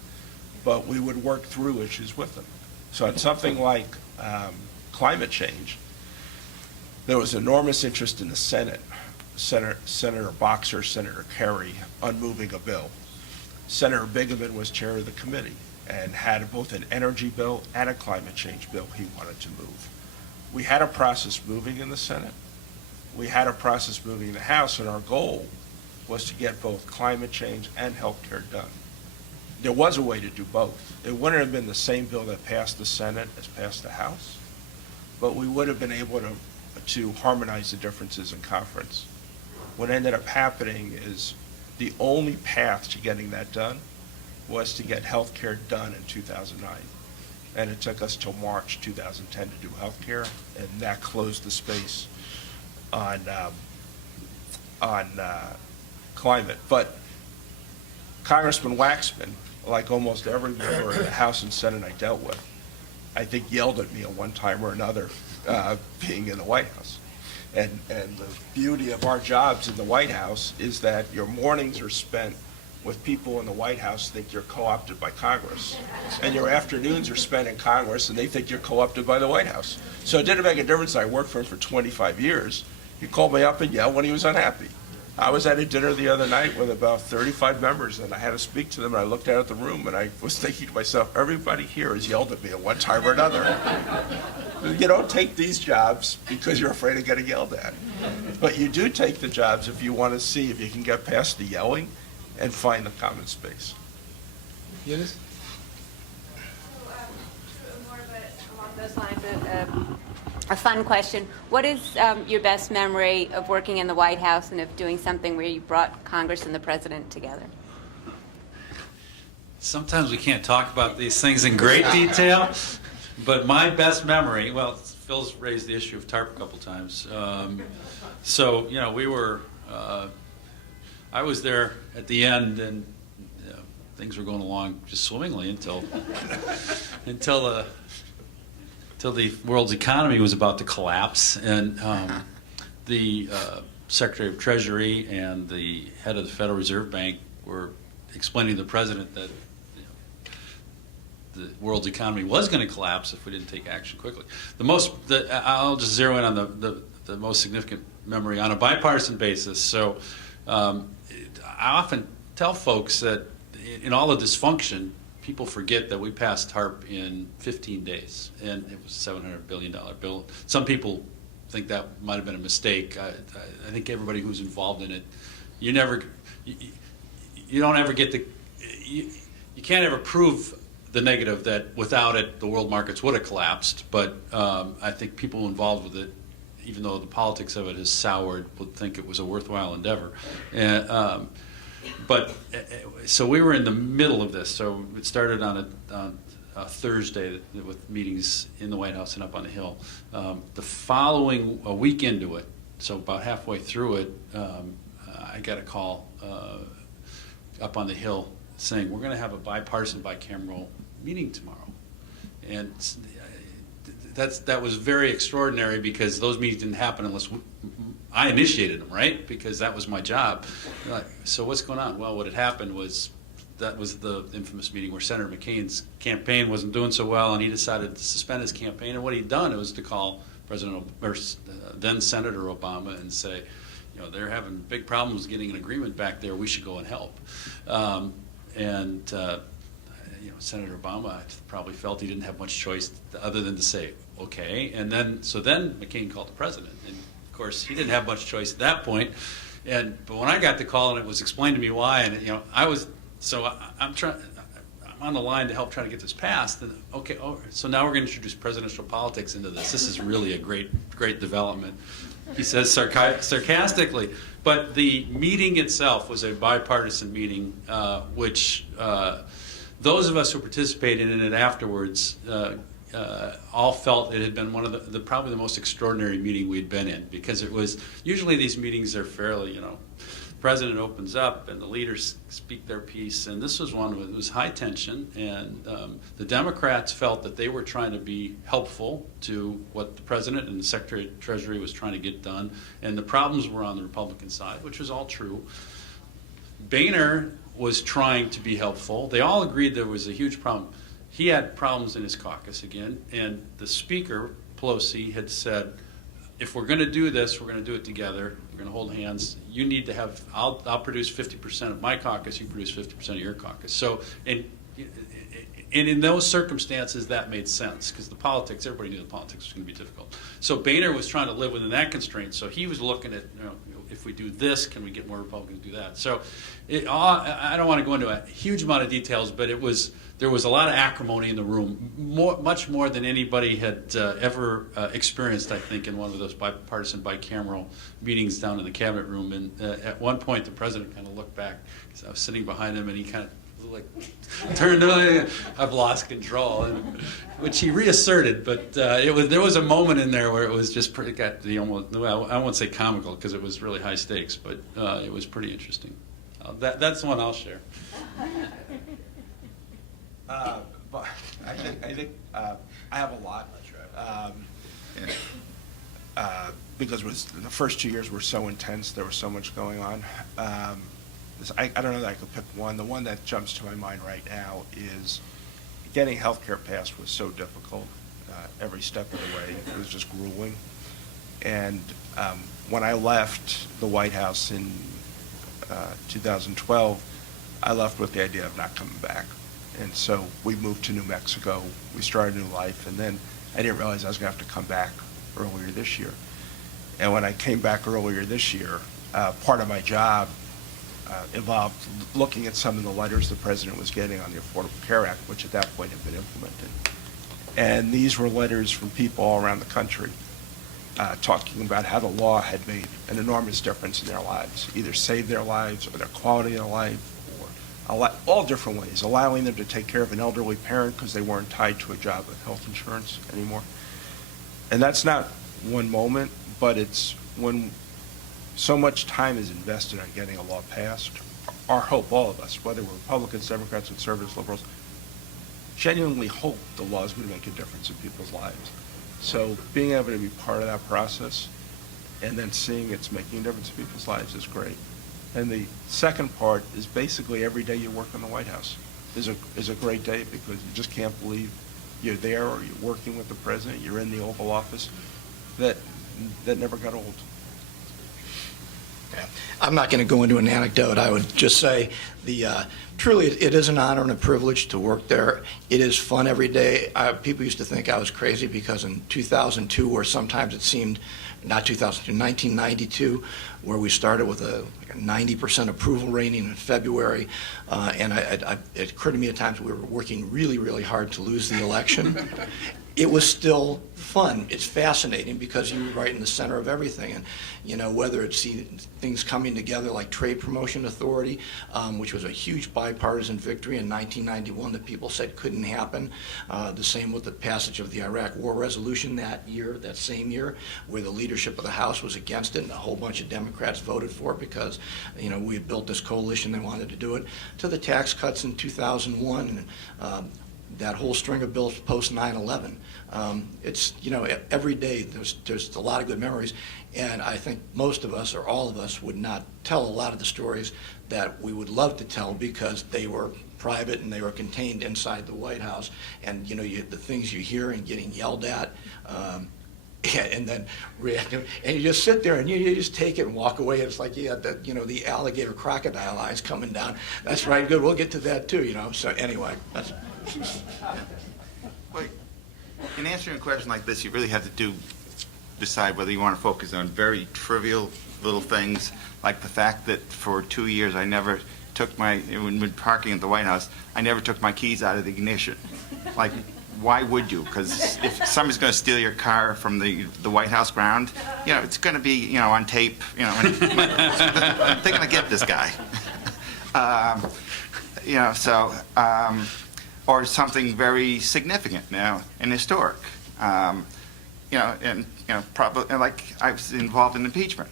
but we would work through issues with them. So on something like climate change, there was enormous interest in the Senate. Senator Boxer, Senator Kerry, on moving a bill. Senator Bigeman was chair of the committee and had both an energy bill and a climate change bill he wanted to move. We had a process moving in the Senate. We had a process moving in the House, and our goal was to get both climate change and health care done. There was a way to do both. It wouldn't have been the same bill that passed the Senate as passed the House, but we would have been able to harmonize the differences in conference. What ended up happening is the only path to getting that done was to get health care done in 2009. And it took us till March 2010 to do health care, and that closed the space on climate. But Congressman Waxman, like almost every member of the House and Senate I dealt with, I think yelled at me at one time or another being in the White House. And the beauty of our jobs in the White House is that your mornings are spent with people in the White House who think you're co-opted by Congress. And your afternoons are spent in Congress and they think you're co-opted by the White House. So it didn't make a difference. I worked for him for 25 years. He called me up and yelled when he was unhappy. I was at a dinner the other night with about 35 members, and I had to speak to them, and I looked out at the room, and I was thinking to myself, everybody here has yelled at me at one time or another. You don't take these jobs because you're afraid of getting yelled at. But you do take the jobs if you want to see if you can get past the yelling and find the common space. Eunice? More of along those lines, a fun question. What is your best memory of working in the White House and of doing something where you brought Congress and the President together? Sometimes we can't talk about these things in great detail, but my best memory, well, Phil's raised the issue of TARP a couple times. So, you know, we were, I was there at the end, and things were going along just swimmingly until the world's economy was about to collapse, and the Secretary of Treasury and the head of the Federal Reserve Bank were explaining to the president that the world's economy was going to collapse if we didn't take action quickly. I'll just zero in on the most significant memory on a bipartisan basis. So I often tell folks that in all the dysfunction, people forget that we passed TARP in 15 days, and it was a $700 billion bill. Some people think that might have been a mistake. I think everybody who's involved in it, you don't ever get you can't ever prove the negative that without it the world markets would have collapsed. But I think people involved with it, even though the politics of it has soured, would think it was a worthwhile endeavor. And, so we were in the middle of this. So it started on a Thursday with meetings in the White House and up on the Hill. The following, a week into it, so about halfway through it, I got a call up on the Hill saying, we're going to have a bipartisan, bicameral meeting tomorrow. And that was very extraordinary because those meetings didn't happen unless I initiated them, right? Because that was my job. So what's going on? Well, what had happened was that was the infamous meeting where Senator McCain's campaign wasn't doing so well, and he decided to suspend his campaign. And what he'd done was to call then Senator Obama and say, they're having big problems getting an agreement back there. We should go and help. Senator Obama probably felt he didn't have much choice other than to say, okay. And then McCain called the president. And of course, he didn't have much choice at that point. But when I got the call and it was explained to me why, and I'm on the line to help try to get this passed. And so now we're going to introduce presidential politics into this. This is really a great development, he says sarcastically. But the meeting itself was a bipartisan meeting, which those of us who participated in it afterwards all felt it had been one of probably the most extraordinary meeting we'd been in, because it was usually these meetings are fairly, president opens up and the leaders speak their piece, and this was one that was high tension, and the Democrats felt that they were trying to be helpful to what the president and the Secretary of Treasury was trying to get done, and the problems were on the Republican side, which was all true. Boehner was trying to be helpful. They all agreed there was a huge problem. He had problems in his caucus again, and the Speaker, Pelosi, had said, if we're going to do this, we're going to do it together. We're going to hold hands. You need to have, I'll produce 50% of my caucus, you produce 50% of your caucus. So, and in those circumstances, that made sense, because everybody knew the politics was going to be difficult. So Boehner was trying to live within that constraint. So he was looking at, if we do this, can we get more Republicans to do that? So I don't want to go into a huge amount of details, but there was a lot of acrimony in the room, much more than anybody had ever experienced, I think, in one of those bipartisan, bicameral meetings down in the cabinet room. And at one point, the president kind of looked back, because I was sitting behind him, and he kind of turned to me, I've lost control, which he reasserted. But there was a moment in there where it was just pretty, I won't say comical, because it was really high stakes, but it was pretty interesting. That's the one I'll share. But I think I have a lot. Because the first 2 years were so intense, there was so much going on. I don't know that I could pick one. The one that jumps to my mind right now is getting health care passed was so difficult every step of the way. It was just grueling. And when I left the White House in 2012, I left with the idea of not coming back. And so we moved to New Mexico. We started a new life. And then I didn't realize I was going to have to come back earlier this year. And when I came back earlier this year, part of my job involved looking at some of the letters the president was getting on the Affordable Care Act, which at that point had been implemented. And these were letters from people all around the country talking about how the law had made an enormous difference in their lives, either saved their lives or their quality of life, or all different ways, allowing them to take care of an elderly parent because they weren't tied to a job with health insurance anymore. And that's not one moment, but it's when so much time is invested on getting a law passed. Our hope, all of us, whether we're Republicans, Democrats, conservatives, liberals, genuinely hope the law is going to make a difference in people's lives. So being able to be part of that process and then seeing it's making a difference in people's lives is great. And the second part is basically every day you work in the White House is a great day, because you just can't believe you're there, or you're working with the president, you're in the Oval Office. That never got old. Yeah. I'm not going to go into an anecdote. I would just say truly it is an honor and a privilege to work there. It is fun every day. People used to think I was crazy because in 2002, or sometimes it seemed, not 2002, 1992, where we started with a 90% approval rating in February, and it occurred to me at times we were working really, really hard to lose the election. It was still fun. It's fascinating because you're right in the center of everything. And, you know, whether it's things coming together like Trade Promotion Authority, which was a huge bipartisan victory in 1991 that people said couldn't happen. The same with the passage of the Iraq War Resolution that same year, where the leadership of the House was against it and a whole bunch of Democrats voted for it because, you know, we had built this coalition, they wanted to do it. To the tax cuts in 2001, and that whole string of bills post 9/11. It's, you know, every day there's a lot of good memories, and I think most of us, or all of us, would not tell a lot of the stories that we would love to tell because they were private and they were contained inside the White House. And, you know, the things you hear and getting yelled at, and then reacting, and you just sit there and you just take it and walk away. It's like you had the alligator crocodile eyes coming down. That's right, good. We'll get to that too, you know. So anyway, that's. Well, in answering a question like this, you really have to decide whether you want to focus on very trivial little things, like the fact that for 2 years I never took when parking at the White House, I never took my keys out of the ignition. Like, why would you? Because if somebody's going to steal your car from the White House ground, you know, it's going to be, you know, on tape, you know, and they're going to get this guy. You know, so, or something very significant now and historic. You know, and, you know, probably, like, I was involved in impeachment,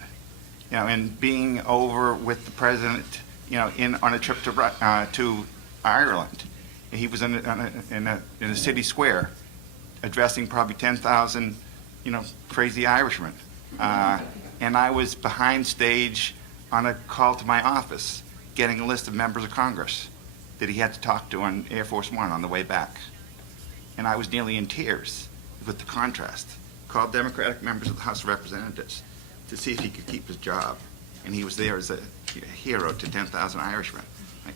you know, and being over with the president, you know, on a trip to Ireland. He was in a city square addressing probably 10,000, you know, crazy Irishmen. And I was behind stage on a call to my office getting a list of members of Congress that he had to talk to on Air Force One on the way back. And I was nearly in tears with the contrast. Called Democratic members of the House of Representatives to see if he could keep his job. And he was there as a hero to 10,000 Irishmen. Like,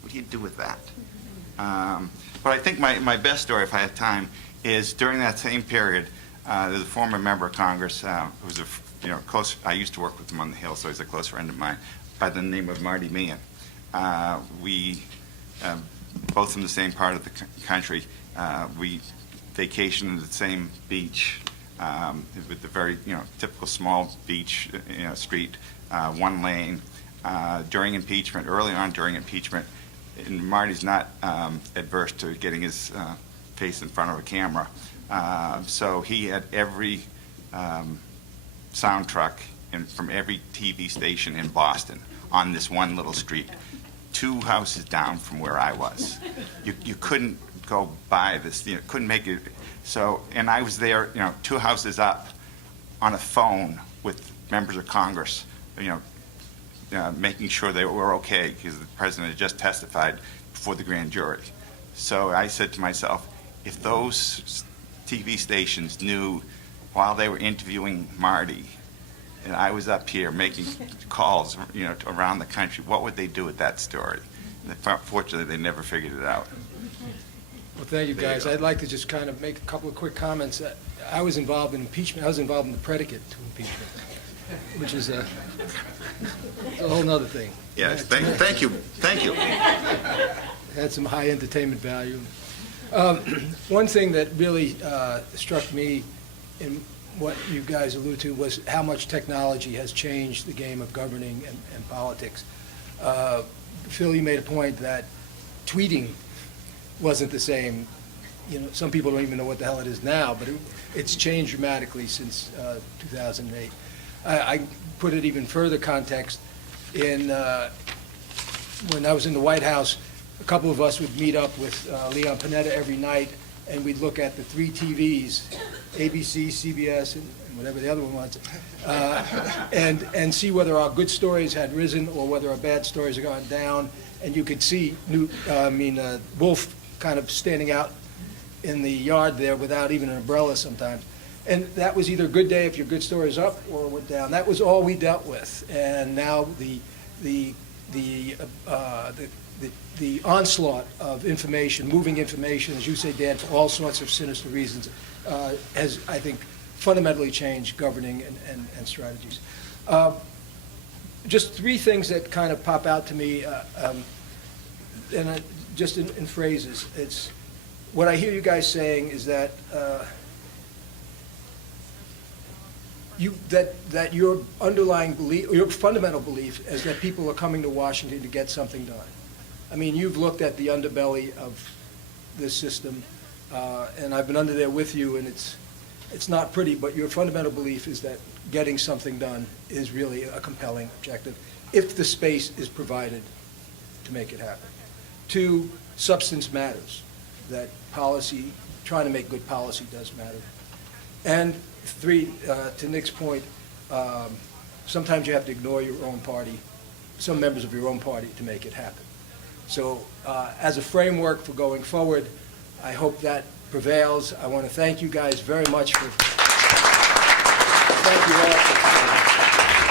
what do you do with that? But I think my best story, if I have time, is during that same period, there's a former member of Congress who was I used to work with him on the Hill, so he's a close friend of mine, by the name of Marty Meehan. We, both from the same part of the country, we vacationed at the same beach with the very, you know, typical small beach, you know, street, one lane. During impeachment, early on during impeachment, and Marty's not adverse to getting his face in front of a camera. So he had every sound truck from every TV station in Boston on this one little street, 2 houses down from where I was. You couldn't go by this, you know, couldn't make it. So, and I was there, you know, 2 houses up on a phone with members of Congress, you know, making sure they were okay because the president had just testified before the grand jury. So I said to myself, if those TV stations knew while they were interviewing Marty and I was up here making calls, you know, around the country, what would they do with that story? And fortunately, they never figured it out. Well, thank you, guys. I'd like to just kind of make a couple of quick comments. I was involved in impeachment. I was involved in the predicate to impeachment, which is a whole nother thing. Yes, thank you. Had some high entertainment value. One thing that really struck me in what you guys alluded to was how much technology has changed the game of governing and politics. Phil, you made a point that tweeting wasn't the same. You know, some people don't even know what the hell it is now, but it's changed dramatically since 2008. I put it even further context in when I was in the White House, a couple of us would meet up with Leon Panetta every night, and we'd look at the 3 TVs ABC, CBS, and whatever the other one was, and see whether our good stories had risen or whether our bad stories had gone down. And you could see Wolf kind of standing out in the yard there without even an umbrella sometimes. And that was either a good day if your good story is up or went down. That was all we dealt with. And now the onslaught of information, moving information, as you say, Dan, for all sorts of sinister reasons, has, I think, fundamentally changed governing and strategies. Just three things that kind of pop out to me, just in phrases. It's what I hear you guys saying is that that your underlying belief, your fundamental belief, is that people are coming to Washington to get something done. I mean, you've looked at the underbelly of this system, and I've been under there with you, and it's not pretty, but your fundamental belief is that getting something done is really a compelling objective, if the space is provided to make it happen. Two, substance matters, that policy, trying to make good policy does matter. And three, to Nick's point, sometimes you have to ignore your own party, some members of your own party, to make it happen. So as a framework for going forward, I hope that prevails. I want to thank you guys very much for, thank you all.